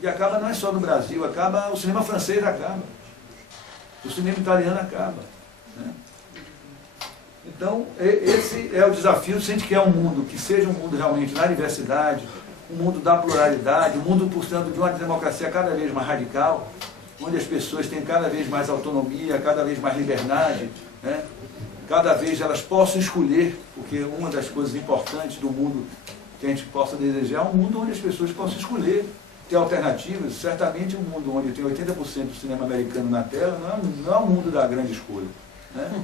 E acaba não é só no Brasil, o cinema francês acaba. O cinema italiano acaba. Né? Então, esse é o desafio, se a gente quer um mundo que seja um mundo realmente na diversidade, um mundo da pluralidade, um mundo, portanto, de uma democracia cada vez mais radical, onde as pessoas têm cada vez mais autonomia, cada vez mais liberdade, né? Cada vez elas possam escolher, porque uma das coisas importantes do mundo que a gente possa desejar é um mundo onde as pessoas possam escolher, ter alternativas. Certamente um mundo onde tem 80% do cinema americano na tela não é um mundo da grande escolha. Né?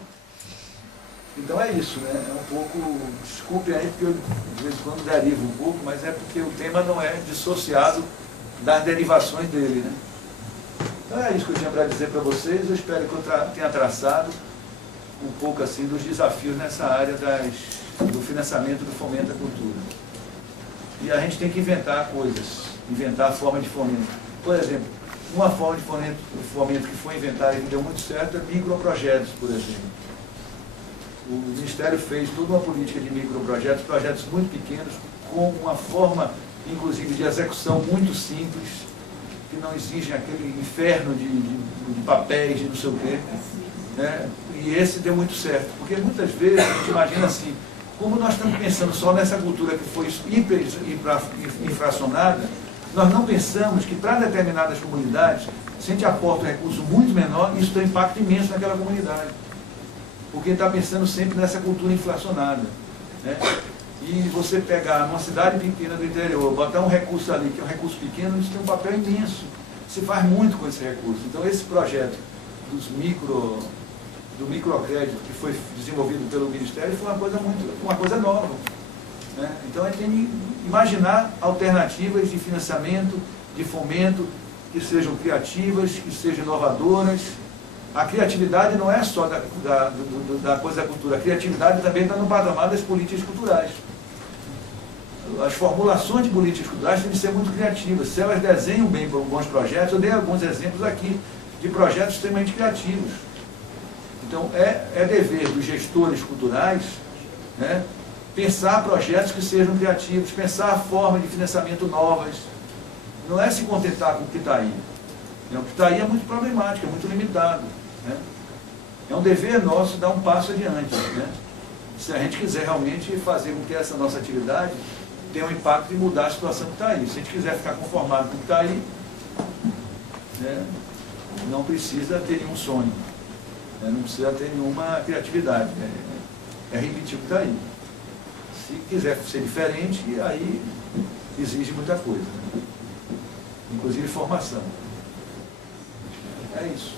Então é isso, né? É um pouco, desculpem aí porque eu de vez em quando derivo um pouco, mas é porque o tema não é dissociado das derivações dele, né? Então é isso que eu tinha para dizer para vocês, eu espero que eu tenha traçado um pouco assim dos desafios nessa área do financiamento do fomento à cultura. E a gente tem que inventar coisas, inventar forma de fomento. Por exemplo, uma forma de fomento que foi inventada e que deu muito certo é microprojetos, por exemplo. O Ministério fez toda uma política de microprojetos, projetos muito pequenos, com uma forma, inclusive, de execução muito simples, que não exigem aquele inferno de papéis, de não sei o quê. Né? E esse deu muito certo, porque muitas vezes a gente imagina assim, como nós estamos pensando só nessa cultura que foi hiper infracionada, nós não pensamos que para determinadas comunidades, se a gente aporta um recurso muito menor, isso tem um impacto imenso naquela comunidade. Porque está pensando sempre nessa cultura inflacionada. Né? E você pegar uma cidade pequena do interior, botar um recurso ali, que é um recurso pequeno, isso tem um papel imenso. Se faz muito com esse recurso. Então esse projeto do microcrédito que foi desenvolvido pelo Ministério foi uma coisa nova. Né? Então a gente tem que imaginar alternativas de financiamento, de fomento, que sejam criativas, que sejam inovadoras. A criatividade não é só da coisa da cultura, a criatividade também está no patamar das políticas culturais. As formulações de políticas culturais têm que ser muito criativas. Se elas desenham bem bons projetos, eu dei alguns exemplos aqui de projetos extremamente criativos. Então, é dever dos gestores culturais, né, pensar projetos que sejam criativos, pensar formas de financiamento novas. Não é se contentar com o que está aí. O que está aí é muito problemático, é muito limitado. Né? É um dever nosso dar um passo adiante. Né? Se a gente quiser realmente fazer com que essa nossa atividade tenha um impacto de mudar a situação que está aí. Se a gente quiser ficar conformado com o que está aí, né, não precisa ter nenhum sonho. Né? Não precisa ter nenhuma criatividade. É repetir o que está aí. Se quiser ser diferente, aí exige muita coisa. Né? Inclusive formação. É isso.